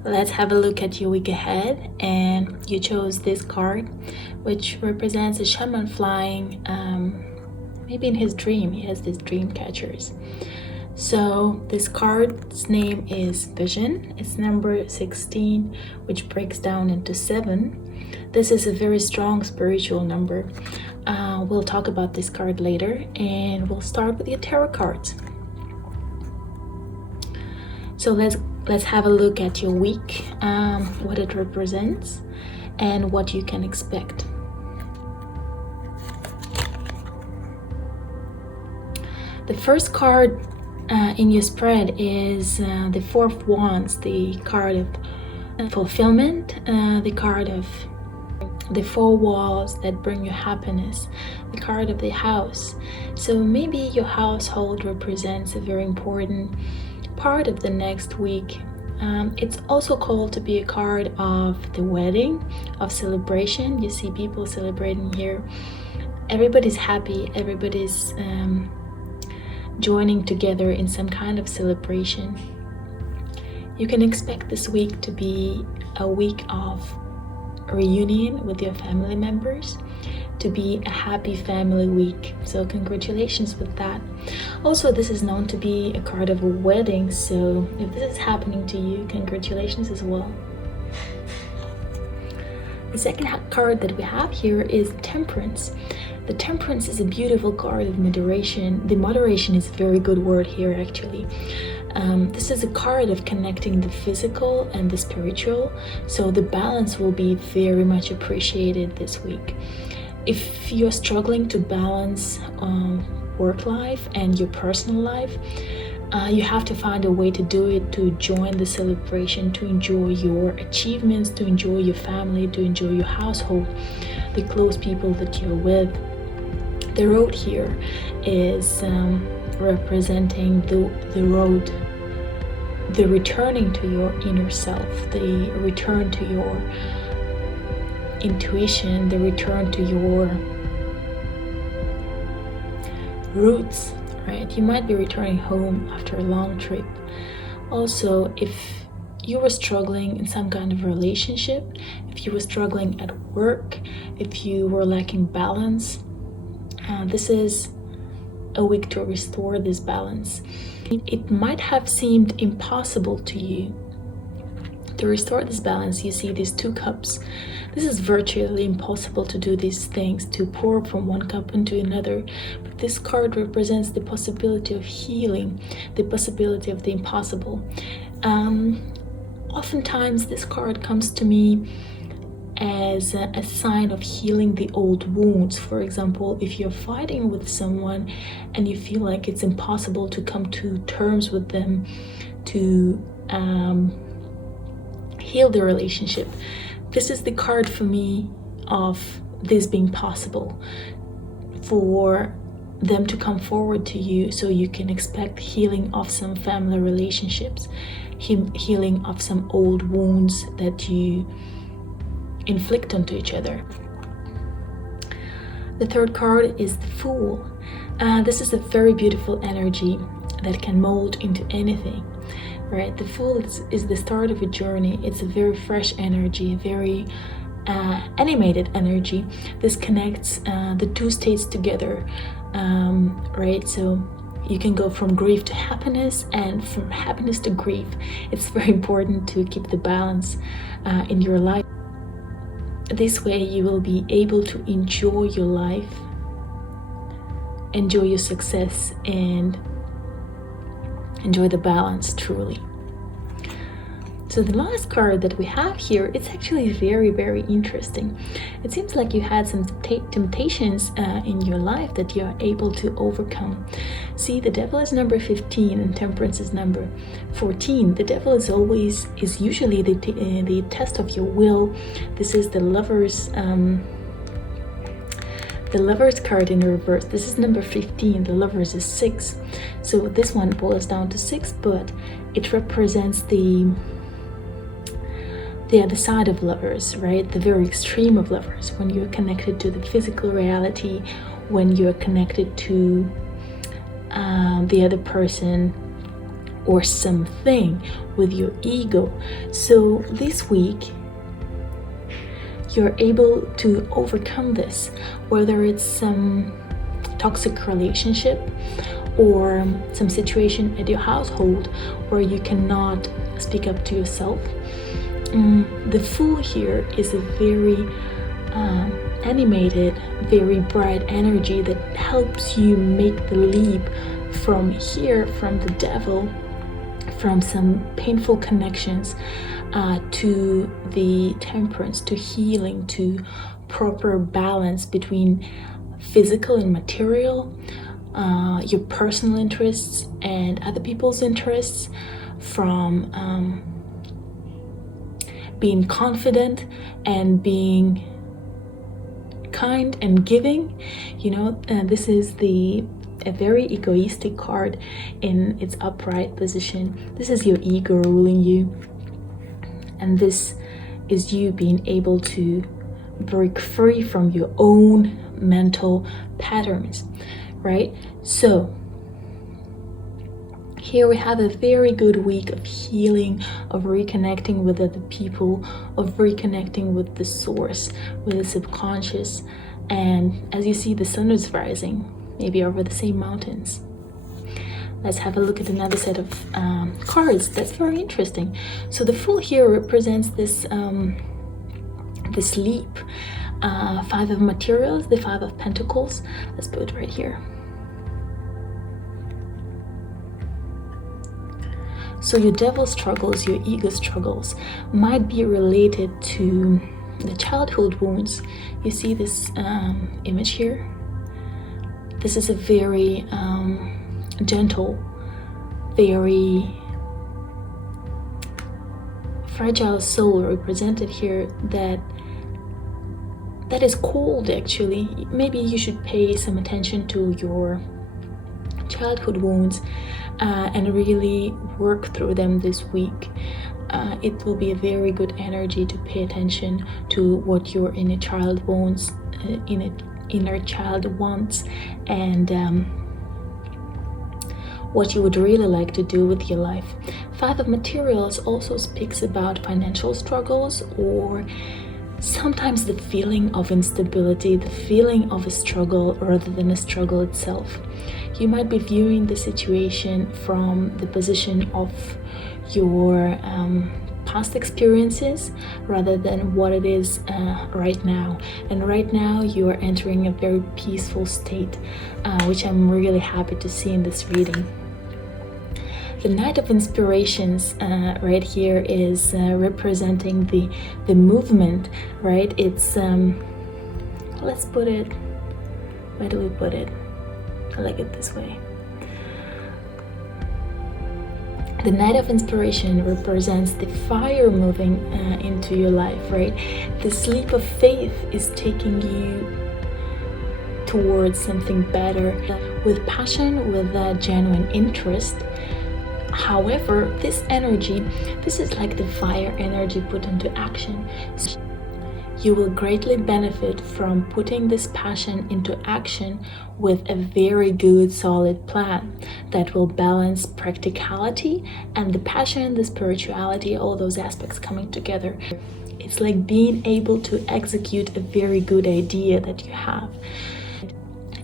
Let's have a look at your week ahead, and you chose this card, which represents a shaman flying, maybe in his dream. He has these dream catchers. So this card's name is Vision. It's number 16, which breaks down into 7. This is a very strong spiritual number. We'll talk about this card later, and we'll start with your tarot cards. So let's have a look at your week, what it represents, and what you can expect. The first card in your spread is the Four of Wands, the card of fulfillment, the card of the 4 walls that bring you happiness, the card of the house. So maybe your household represents a very important part of the next week. It's also called to be a card of the wedding, of celebration. You see people celebrating here. Everybody's happy. Everybody's joining together in some kind of celebration. You can expect this week to be a week of reunion with your family members, to be a happy family week. So congratulations with that. Also, this is known to be a card of a wedding, so if this is happening to you, congratulations as well. The second card that we have here is Temperance. The Temperance is a beautiful card of moderation. The moderation is a very good word here, actually. This is a card of connecting the physical and the spiritual, so the balance will be very much appreciated this week. If you're struggling to balance work life and your personal life, You have to find a way to do it, to join the celebration, to enjoy your achievements, to enjoy your family, to enjoy your household, the close people that you're with. The road here is representing the road, the returning to your inner self, the return to your intuition, the return to your roots, right? You might be returning home after a long trip. Also, if you were struggling in some kind of relationship, if you were struggling at work, if you were lacking balance, this is a week to restore this balance. It might have seemed impossible to you to restore this balance. You see these 2 cups. This is virtually impossible to do these things, to pour from one cup into another. But this card represents the possibility of healing, the possibility of the impossible. Oftentimes this card comes to me as a sign of healing the old wounds. For example, if you're fighting with someone and you feel like it's impossible to come to terms with them, to heal the relationship, this is the card for me of this being possible, for them to come forward to you, so you can expect healing of some family relationships, healing of some old wounds that you inflict onto each other. The 3rd card is the Fool. This is a very beautiful energy that can mold into anything, right? The Fool is the start of a journey. It's a very fresh energy, a very animated energy. This connects the 2 states together, right? So you can go from grief to happiness and from happiness to grief. It's very important to keep the balance in your life. This way you will be able to enjoy your life, enjoy your success, and enjoy the balance truly. So the last card that we have here, it's actually very, very interesting. It seems like you had some temptations in your life that you are able to overcome. See, the Devil is number 15 and Temperance is number 14. The Devil is usually the test of your will. This is the Lovers card in reverse. This is number 15. The Lovers is 6. So this one boils down to 6, but it represents the other side of lovers, right? The very extreme of lovers, when you're connected to the physical reality, when you're connected to the other person or something with your ego. So this week you're able to overcome this, whether it's some toxic relationship or some situation at your household where you cannot speak up to yourself. The Fool here is a very animated, very bright energy that helps you make the leap from here, from the Devil, from some painful connections to the Temperance, to healing, to proper balance between physical and material, your personal interests and other people's interests, from being confident and being kind and giving. You know, this is a very egoistic card in its upright position. This is your ego ruling you, and this is you being able to break free from your own mental patterns, right? So here we have a very good week of healing, of reconnecting with other people, of reconnecting with the source, with the subconscious. And as you see, the sun is rising, maybe over the same mountains. Let's have a look at another set of cards. That's very interesting. So the Fool here represents this this leap. 5 of Materials, the 5 of Pentacles. Let's put it right here. So your devil struggles, your ego struggles might be related to the childhood wounds. You see this image here? This is a very gentle very fragile soul represented here that is cold. Actually, maybe you should pay some attention to your childhood wounds and really work through them this week. It will be a very good energy to pay attention to what your inner child wants, and what you would really like to do with your life. Five of Materials also speaks about financial struggles, or sometimes the feeling of instability, the feeling of a struggle rather than a struggle itself. You might be viewing the situation from the position of your past experiences rather than what it is right now. And right now you are entering a very peaceful state, which I'm really happy to see in this reading. The Knight of Inspirations right here is representing the movement, right? It's let's put it, where do we put it? I like it this way. The Knight of Inspiration represents the fire moving into your life, right? This leap of faith is taking you towards something better with passion, with that genuine interest. However, this energy, this is like the fire energy put into action. So you will greatly benefit from putting this passion into action with a very good solid plan that will balance practicality and the passion, the spirituality, all those aspects coming together. It's like being able to execute a very good idea that you have.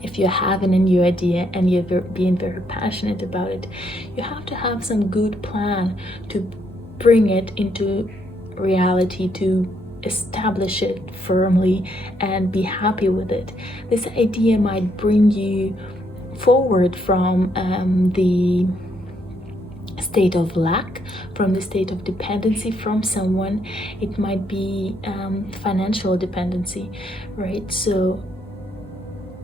If you're having a new idea and you're being very passionate about it, you have to have some good plan to bring it into reality, to establish it firmly and be happy with it. This idea might bring you forward from the state of lack, from the state of dependency from someone. It might be financial dependency, right? So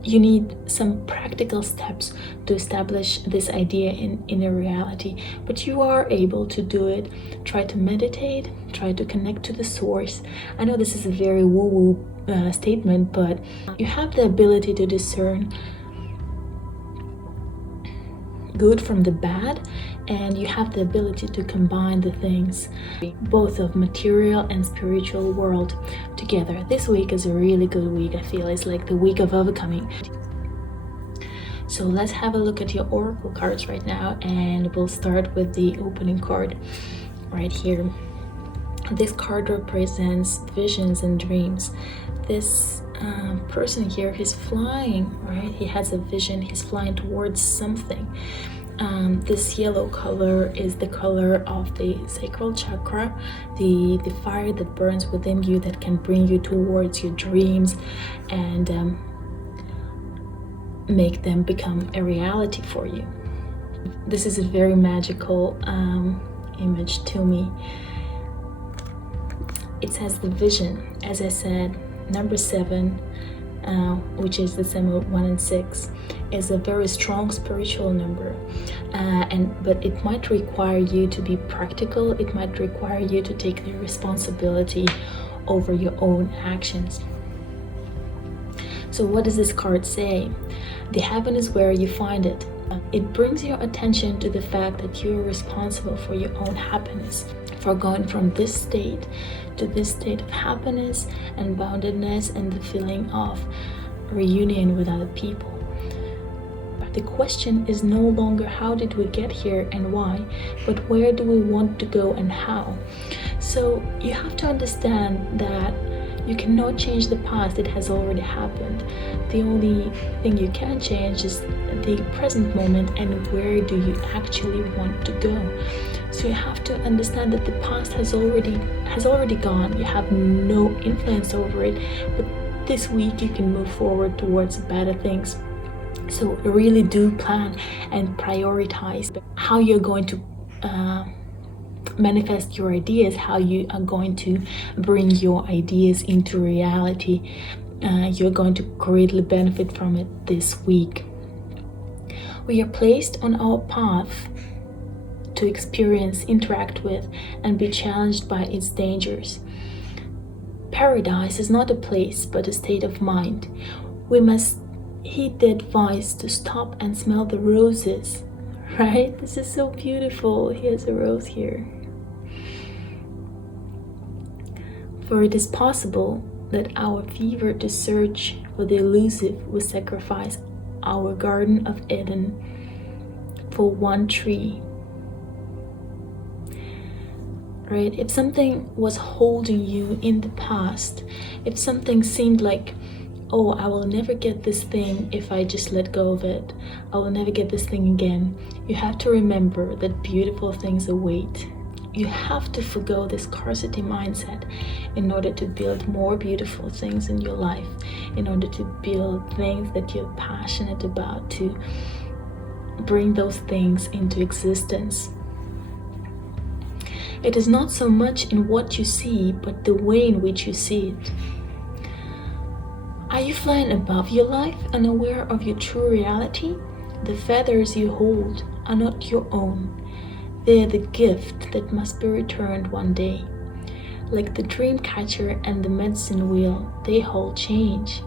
you need some practical steps to establish this idea in a reality, but you are able to do it. Try to meditate, try to connect to the source. I know this is a very woo-woo statement, but you have the ability to discern good from the bad, and you have the ability to combine the things, both of material and spiritual world, together. This week is a really good week. I feel it's like the week of overcoming. So let's have a look at your oracle cards right now, and we'll start with the opening card right here. This card represents visions and dreams. This person here, he's flying, right? He has a vision, he's flying towards something. This yellow color is the color of the sacral chakra, the fire that burns within you that can bring you towards your dreams and make them become a reality for you. This is a very magical image to me. It says the vision, as I said, number 7, which is the sum of 1 and 6, is a very strong spiritual number, but it might require you to be practical. It might require you to take the responsibility over your own actions. So what does this card say? The heaven is where you find it. It brings your attention to the fact that you're responsible for your own happiness, for going from this state to this state of happiness and boundedness and the feeling of reunion with other people. The question is no longer how did we get here and why, but where do we want to go and how. So you have to understand that you cannot change the past. It has already happened. The only thing you can change is the present moment and where do you actually want to go. So you have to understand that the past has already gone. You have no influence over it, but this week you can move forward towards better things. So really do plan and prioritize how you're going to manifest your ideas, how you are going to bring your ideas into reality. You're going to greatly benefit from it this week. We are placed on our path to experience, interact with, and be challenged by its dangers. Paradise is not a place, but a state of mind. We must heed the advice to stop and smell the roses, right? This is so beautiful. Here's a rose here. For it is possible that our fever to search for the elusive will sacrifice our Garden of Eden for one tree. Right? If something was holding you in the past, if something seemed like, oh, I will never get this thing if I just let go of it, I will never get this thing again, you have to remember that beautiful things await. You have to forgo this scarcity mindset in order to build more beautiful things in your life, in order to build things that you're passionate about, to bring those things into existence. It is not so much in what you see, but the way in which you see it. Are you flying above your life and aware of your true reality? The feathers you hold are not your own. They are the gift that must be returned one day. Like the dream catcher and the medicine wheel, they hold change.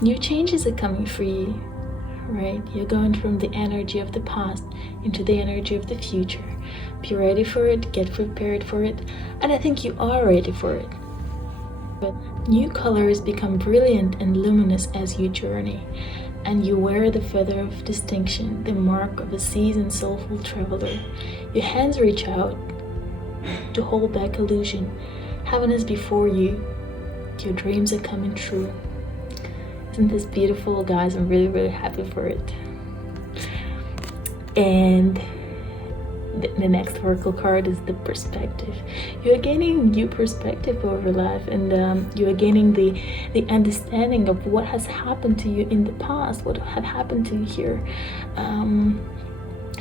New changes are coming for you, right? You're going from the energy of the past into the energy of the future. Be ready for it, get prepared for it, and I think you are ready for it. But new colors become brilliant and luminous as you journey, and you wear the feather of distinction, the mark of a seasoned soulful traveler. Your hands reach out to hold back illusion. Heaven is before you. Your dreams are coming true. Isn't this beautiful, guys? I'm really, really happy for it. And the next oracle card is the perspective. You are gaining new perspective over life, and you are gaining the understanding of what has happened to you in the past, what had happened to you here.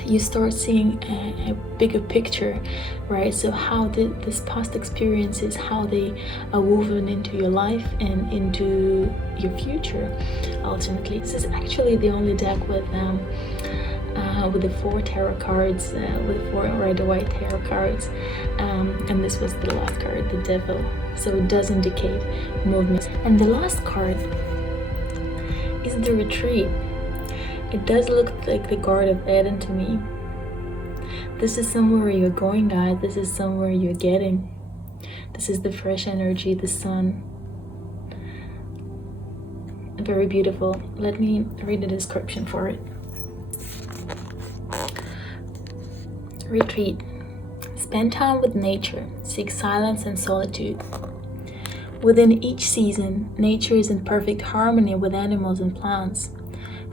You start seeing a bigger picture, right? So how this past experiences, how they are woven into your life and into your future, ultimately. This is actually the only deck with the 4 tarot cards, with the 4 red-white tarot cards, and this was the last card, the Devil. So it does indicate movement. And the last card is the Retreat. It does look like the Garden of Eden to me. This is somewhere you're going, guys. This is somewhere you're getting. This is the fresh energy, the sun. Very beautiful. Let me read the description for it. Retreat. Spend time with nature. Seek silence and solitude. Within each season, nature is in perfect harmony with animals and plants.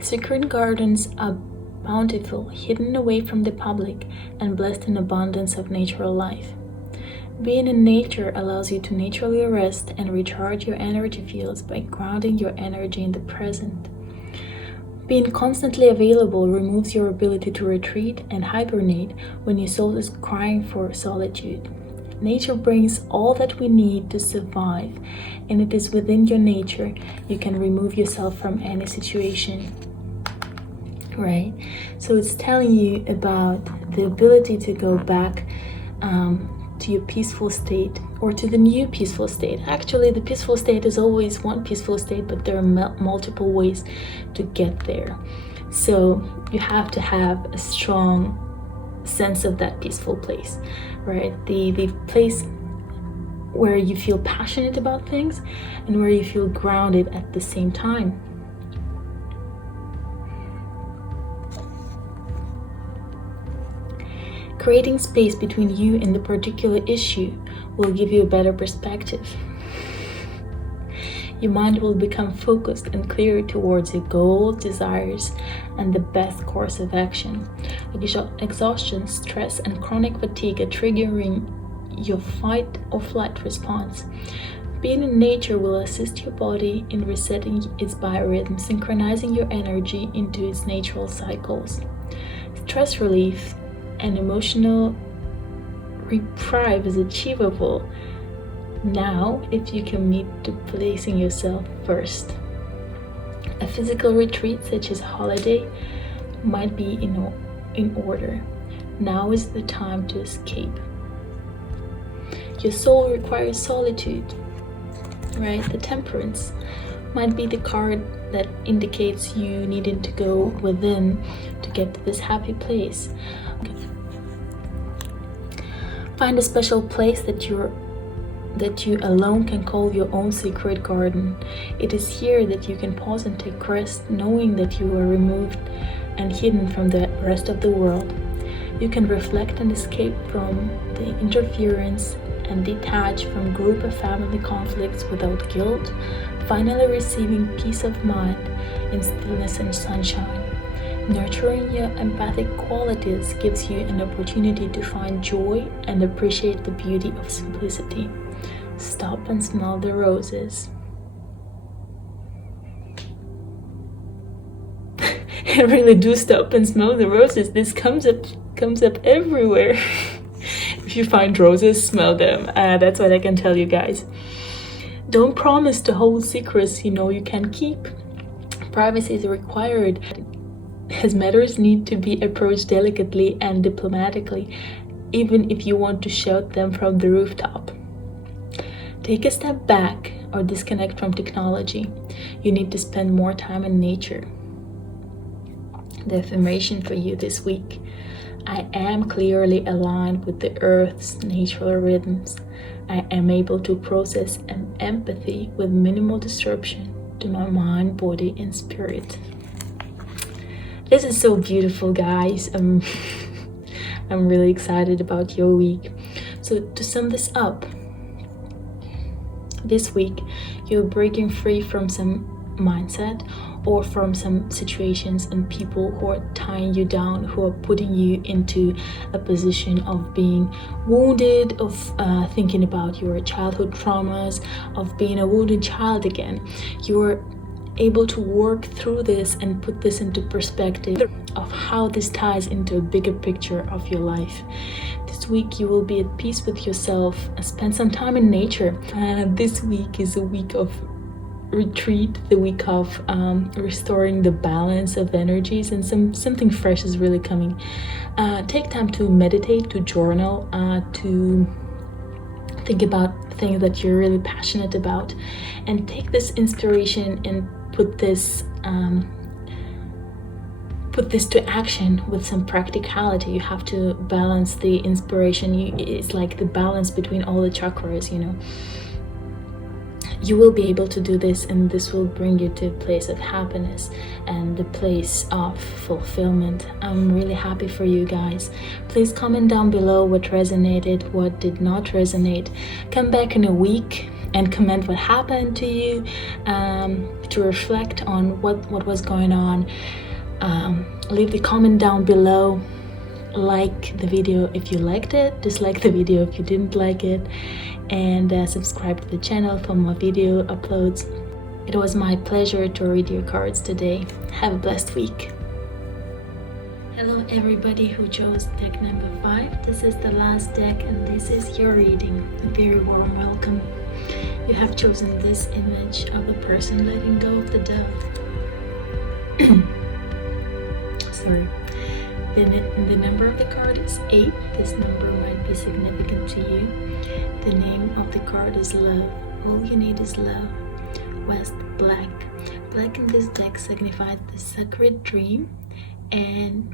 Secret gardens are bountiful, hidden away from the public, and blessed in abundance of natural life. Being in nature allows you to naturally rest and recharge your energy fields by grounding your energy in the present. Being constantly available removes your ability to retreat and hibernate when your soul is crying for solitude. Nature brings all that we need to survive, and it is within your nature you can remove yourself from any situation. Right? So it's telling you about the ability to go back to your peaceful state, or to the new peaceful state. Actually, the peaceful state is always one peaceful state, but there are multiple ways to get there. So you have to have a strong sense of that peaceful place, right? The place where you feel passionate about things and where you feel grounded at the same time. Creating space between you and the particular issue will give you a better perspective. Your mind will become focused and clear towards your goals, desires, and the best course of action. Exhaustion, stress, and chronic fatigue are triggering your fight or flight response. Being in nature will assist your body in resetting its biorhythm, synchronizing your energy into its natural cycles. Stress relief and emotional reprieve is achievable now if you commit to placing yourself first. A physical retreat such as a holiday might be in order. Now is the time to escape. Your soul requires solitude, right? The Temperance might be the card that indicates you needing to go within to get to this happy place. Find a special place that you alone can call your own secret garden. It is here that you can pause and take rest, knowing that you are removed and hidden from the rest of the world. You can reflect and escape from the interference and detach from group or family conflicts without guilt, finally receiving peace of mind in stillness and sunshine. Nurturing your empathic qualities gives you an opportunity to find joy and appreciate the beauty of simplicity. Stop and smell the roses. I really do stop and smell the roses. This comes up everywhere. If you find roses, smell them. That's what I can tell you guys. Don't promise to hold secrets you know you can keep. Privacy is required, as matters need to be approached delicately and diplomatically, even if you want to shout them from the rooftop. Take a step back or disconnect from technology. You need to spend more time in nature. The affirmation for you this week: I am clearly aligned with the earth's natural rhythms. I am able to process empathy with minimal disruption to my mind, body, and spirit. This is so beautiful, guys. I'm really excited about your week. So to sum this up, this week you're breaking free from some mindset or from some situations and people who are tying you down, who are putting you into a position of being wounded, of thinking about your childhood traumas, of being a wounded child again. You're able to work through this and put this into perspective of how this ties into a bigger picture of your life. This week you will be at peace with yourself and spend some time in nature. This week is a week of retreat, the week of restoring the balance of energies, and something fresh is really coming. Take time to meditate, to journal, to think about things that you're really passionate about, and take this inspiration and put this to action with some practicality. You have to balance the inspiration. It's like the balance between all the chakras, you know. You will be able to do this, and this will bring you to a place of happiness and the place of fulfillment. I'm really happy for you guys. Please comment down below what resonated, what did not resonate. Come back in a week and comment what happened to you, to reflect on what was going on. Leave the comment down below. Like the video if you liked it, dislike the video if you didn't like it, and subscribe to the channel for more video uploads. It was my pleasure to read your cards today. Have a blessed week. Hello everybody who chose deck number 5. This is the last deck and this is your reading. A very warm welcome. You have chosen this image of a person letting go of the dove. Sorry. The number of the card is 8. This number might be significant to you. The name of the card is Love. All you need is love. West, Black. Black in this deck signifies the sacred dream and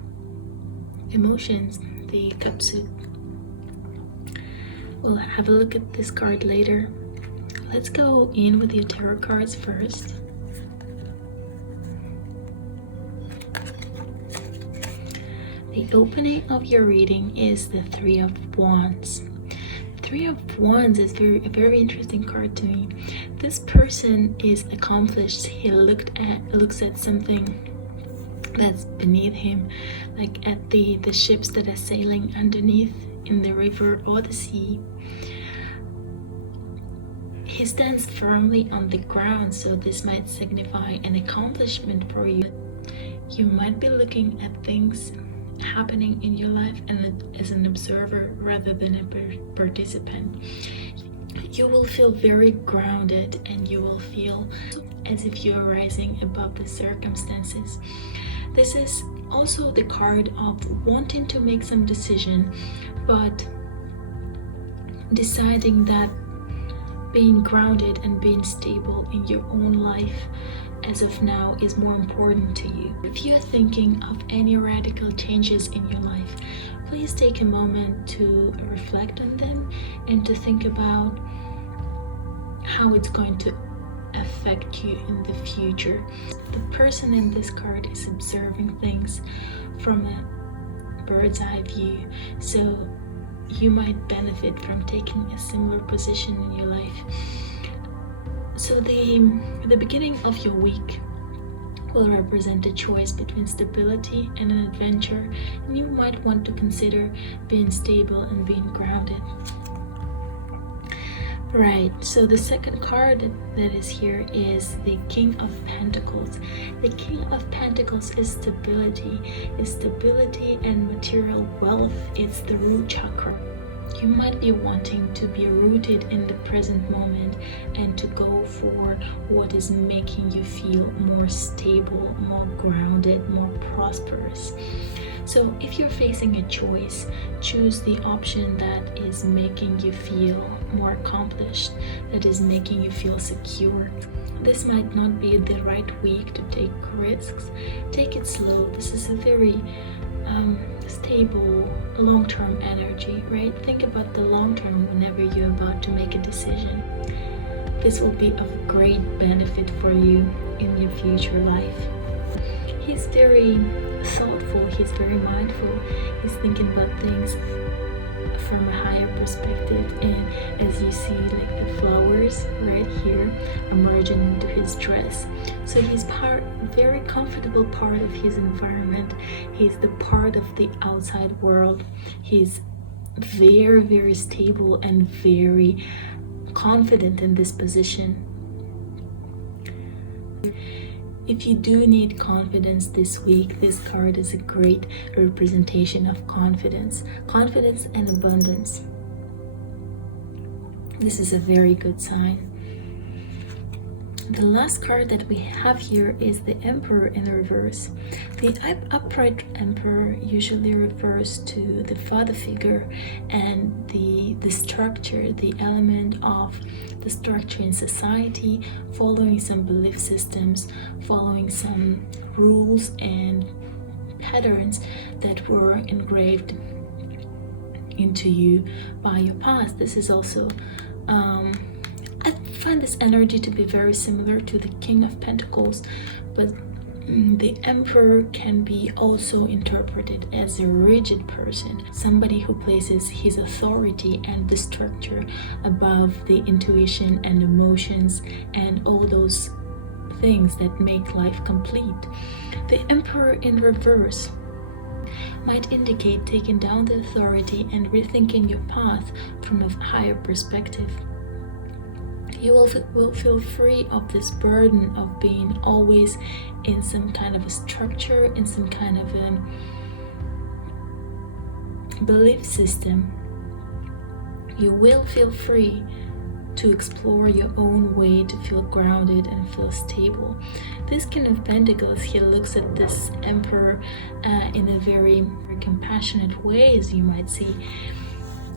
emotions, the cup suit. We'll have a look at this card later. Let's go in with your tarot cards first. The opening of your reading is the Three of Wands. Three of Wands is a very interesting card to me. This person is accomplished. He looks at something that's beneath him, like at the ships that are sailing underneath in the river or the sea. He stands firmly on the ground, so this might signify an accomplishment for you. You might be looking at things happening in your life and as an observer rather than a participant. You will feel very grounded and you will feel as if you are rising above the circumstances. This is Also the card of wanting to make some decision, but deciding that being grounded and being stable in your own life as of now is more important to you. If you're thinking of any radical changes in your life, please take a moment to reflect on them and to think about how it's going to affect you in the future. The person in this card is observing things from a bird's eye view, so you might benefit from taking a similar position in your life. So the beginning of your week will represent a choice between stability and an adventure, and you might want to consider being stable and being grounded. Right, so the second card that is here is the King of Pentacles. The King of Pentacles is stability and material wealth. It's the root chakra. You might be wanting to be rooted in the present moment and to go for what is making you feel more stable, more grounded, more prosperous. So if you're facing a choice, choose the option that is making you feel more accomplished, that is making you feel secure. This might not be the right week to take risks. Take it slow. This is a very stable, long-term energy, right? Think about the long term whenever you're about to make a decision. This will be of great benefit for you in your future life. He's very thoughtful, he's very mindful, he's thinking about things from a higher perspective, and as you see, like the flowers right here emerging into his dress. So he's very comfortable part of his environment. He's the part of the outside world. He's very, very stable and very confident in this position. If you do need confidence this week, this card is a great representation of confidence and abundance. This is a very good sign. The last card that we have here is the Emperor in reverse. The upright Emperor usually refers to the father figure and the structure, the element of the structure in society, following some belief systems, following some rules and patterns that were engraved into you by your past. This is also I find this energy to be very similar to the King of Pentacles, but the Emperor can be also interpreted as a rigid person, somebody who places his authority and the structure above the intuition and emotions and all those things that make life complete. The Emperor in reverse might indicate taking down the authority and rethinking your path from a higher perspective. You will feel free of this burden of being always in some kind of a structure, in some kind of a belief system. You will feel free to explore your own way to feel grounded and feel stable. This King of Pentacles, he looks at this Emperor in a very compassionate way, as you might see.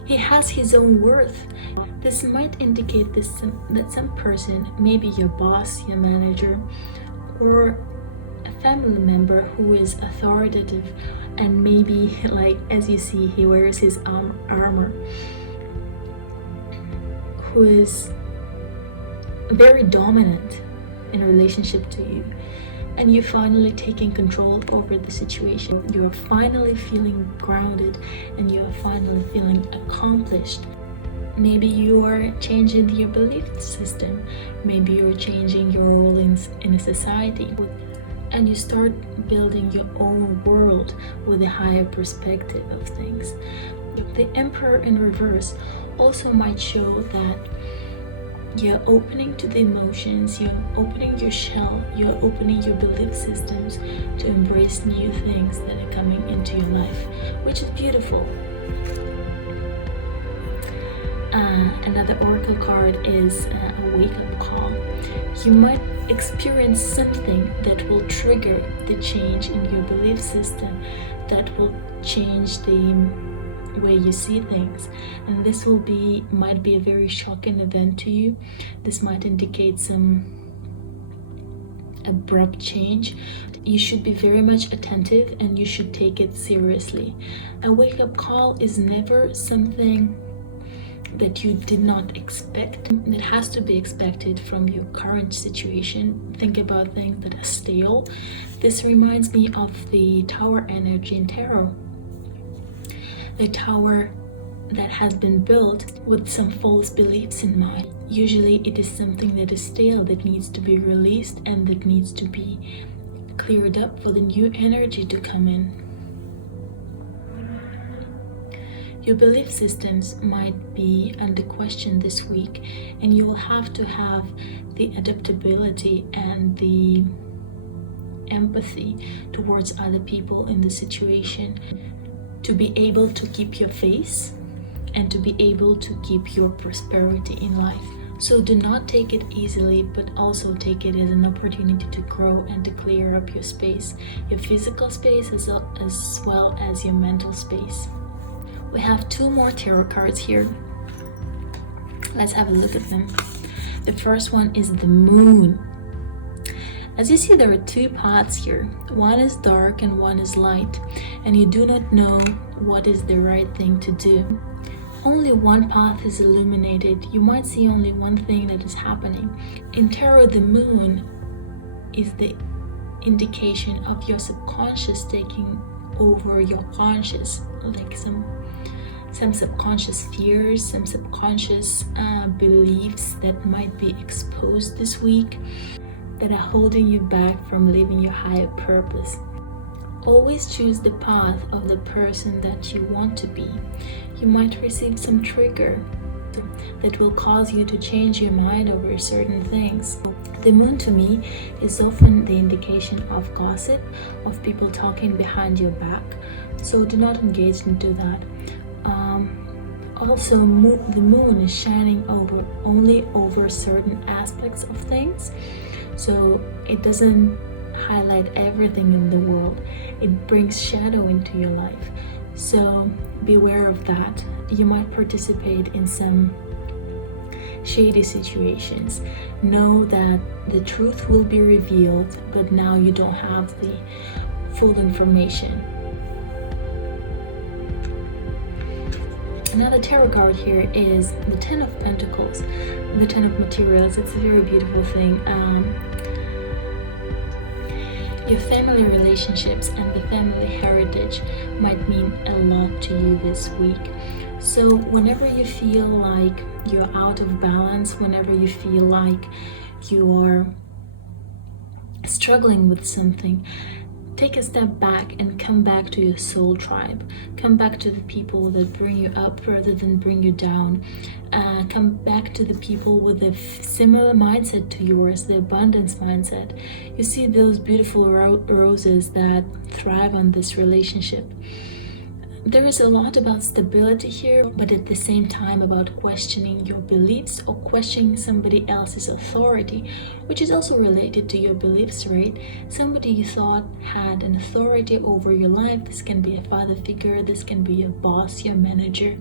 He has his own worth. This might indicate that some person, maybe your boss, your manager, or a family member who is authoritative, and maybe, like as you see, he wears his armor, who is very dominant in relationship to you, and you're finally taking control over the situation. You're finally feeling grounded and you're finally feeling accomplished. Maybe you are changing your belief system, maybe you're changing your role in a society, and you start building your own world with a higher perspective of things. The Emperor in reverse also might show that you're opening to the emotions, you're opening your shell, you're opening your belief systems to embrace new things that are coming into your life, which is beautiful. Another oracle card is a wake-up call. You might experience something that will trigger the change in your belief system, that will change the way you see things, and this might be a very shocking event to you. This might indicate some abrupt change. You should be very much attentive and you should take it seriously. A wake-up call is never something that you did not expect. It has to be expected from your current situation. Think about things that are stale. This reminds me of the tower energy in tarot. The tower that has been built with some false beliefs in mind. Usually it is something that is stale, that needs to be released and that needs to be cleared up for the new energy to come in. Your belief systems might be under question this week, and you will have to have the adaptability and the empathy towards other people in the situation to be able to keep your face and to be able to keep your prosperity in life. So do not take it easily, but also take it as an opportunity to grow and to clear up your space, your physical space as well as your mental space. We have 2 more tarot cards here. Let's have a look at them. The first one is the Moon. As you see, there are 2 paths here. One is dark and one is light, and you do not know what is the right thing to do. Only one path is illuminated. You might see only one thing that is happening. In tarot, the Moon is the indication of your subconscious taking over your conscious, like some subconscious fears, some subconscious beliefs that might be exposed this week that are holding you back from living your higher purpose. Always choose the path of the person that you want to be. You might receive some trigger that will cause you to change your mind over certain things. The Moon to me is often the indication of gossip, of people talking behind your back, so do not engage into that. Also, the Moon is shining only over certain aspects of things, so it doesn't highlight everything in the world. It brings shadow into your life, so beware of that. You might participate in some shady situations. Know that the truth will be revealed, but now you don't have the full information. Another tarot card here is the Ten of Pentacles, the Ten of Materials. It's a very beautiful thing. Your family relationships and the family heritage might mean a lot to you this week. So whenever you feel like you're out of balance, whenever you feel like you are struggling with something, take a step back and come back to your soul tribe. Come back to the people that bring you up rather than bring you down. Come back to the people with a similar mindset to yours, the abundance mindset. You see those beautiful roses that thrive on this relationship. There is a lot about stability here, but at the same time about questioning your beliefs or questioning somebody else's authority, which is also related to your beliefs, right? Somebody you thought had an authority over your life. This can be a father figure, this can be your boss, your manager,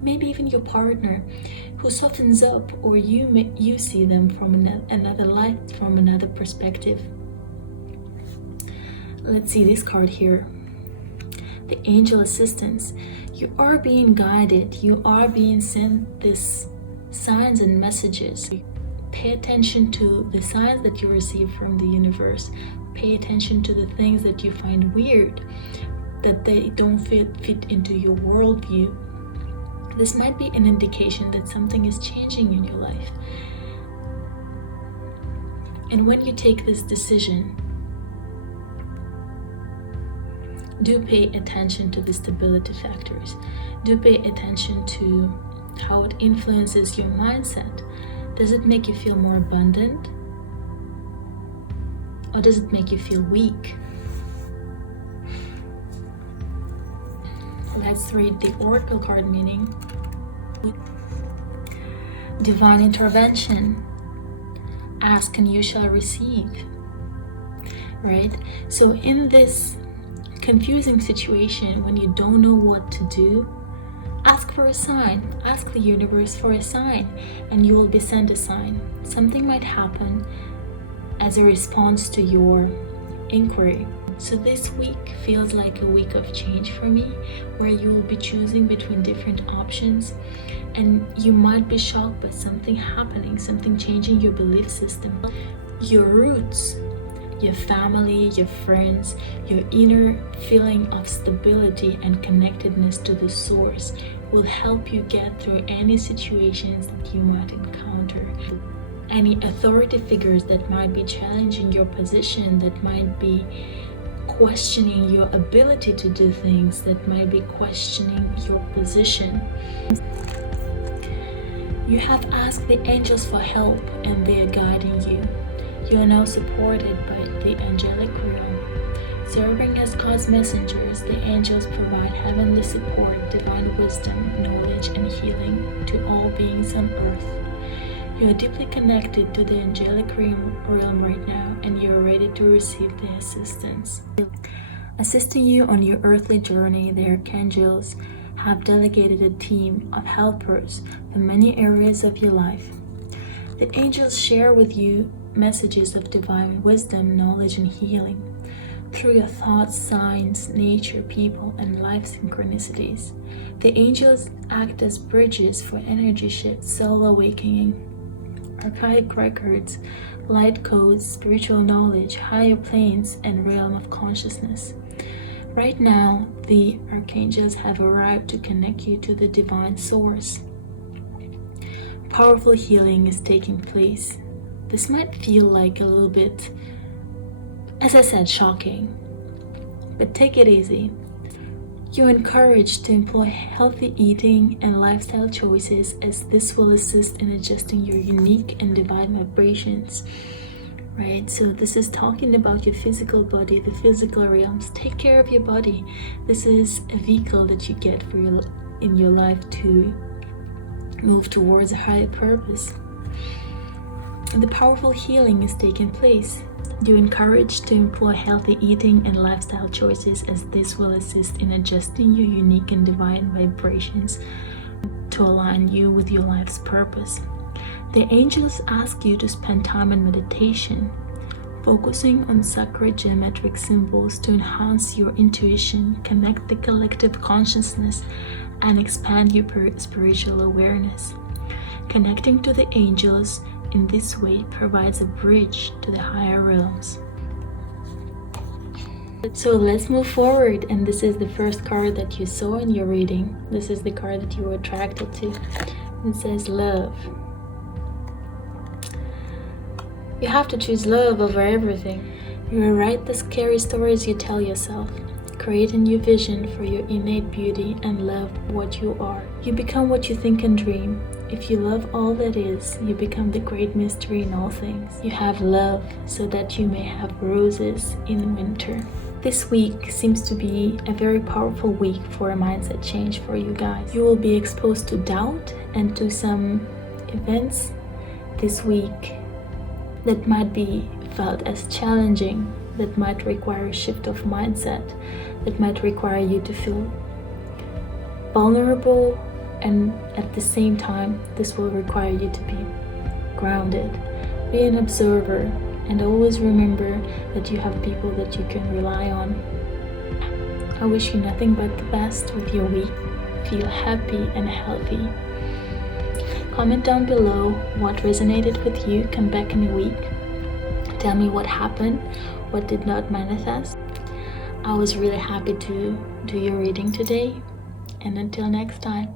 maybe even your partner who softens up, or you see them from another light, from another perspective. Let's see this card here. The angel assistance. You are being guided. You are being sent these signs and messages. Pay attention to the signs that you receive from the universe. Pay attention to the things that you find weird, that they don't fit into your worldview. This might be an indication that something is changing in your life. And when you take this decision, do pay attention to the stability factors. Do pay attention to how it influences your mindset. Does it make you feel more abundant? Or does it make you feel weak? Let's read the oracle card meaning. divine intervention. Ask and you shall receive. Right? So in this confusing situation, when you don't know what to do, ask for a sign. Ask the universe for a sign, and you will be sent a sign. Something might happen as a response to your inquiry. So this week feels like a week of change for me, where you will be choosing between different options, and you might be shocked by something happening, something changing your belief system, your roots, your family, your friends, your inner feeling of stability and connectedness to the source will help you get through any situations that you might encounter. Any authority figures that might be challenging your position, that might be questioning your ability to do things, that might be questioning your position. You have asked the angels for help and they are guiding you. You are now supported by the angelic realm. Serving as God's messengers, the angels provide heavenly support, divine wisdom, knowledge, and healing to all beings on earth. You are deeply connected to the angelic realm right now, and you are ready to receive their assistance. Assisting you on your earthly journey, the archangels have delegated a team of helpers for many areas of your life. The angels share with you messages of divine wisdom, knowledge, and healing through your thoughts, signs, nature, people, and life synchronicities. The angels act as bridges for energy shifts, soul awakening, archaic records, light codes, spiritual knowledge, higher planes, and realm of consciousness. Right now, the archangels have arrived to connect you to the divine source. Powerful healing is taking place. This might feel like a little bit, as I said, shocking, but take it easy. You're encouraged to employ healthy eating and lifestyle choices, as this will assist in adjusting your unique and divine vibrations. Right? So this is talking about your physical body, the physical realms. Take care of your body. This is a vehicle that you get for in your life to move towards a higher purpose. And the powerful healing is taking place. You're encouraged to employ healthy eating and lifestyle choices, as this will assist in adjusting your unique and divine vibrations to align you with your life's purpose. The angels ask you to spend time in meditation, focusing on sacred geometric symbols to enhance your intuition, connect the collective consciousness, and expand your spiritual awareness. Connecting to the angels in this way provides a bridge to the higher realms. So let's move forward, and this is the first card that you saw in your reading. This is the card that you were attracted to. It says love. You have to choose love over everything. You will write the scary stories you tell yourself. Create a new vision for your innate beauty and love what you are. You become what you think and dream. If you love all that is, you become the great mystery in all things. You have love so that you may have roses in winter. This week seems to be a very powerful week for a mindset change for you guys. You will be exposed to doubt and to some events this week that might be felt as challenging, that might require a shift of mindset, that might require you to feel vulnerable, and at the same time, this will require you to be grounded. Be an observer, and always remember that you have people that you can rely on. I wish you nothing but the best with your week. Feel happy and healthy. Comment down below what resonated with you. Come back in a week. Tell me what happened, what did not manifest. I was really happy to do your reading today. And until next time.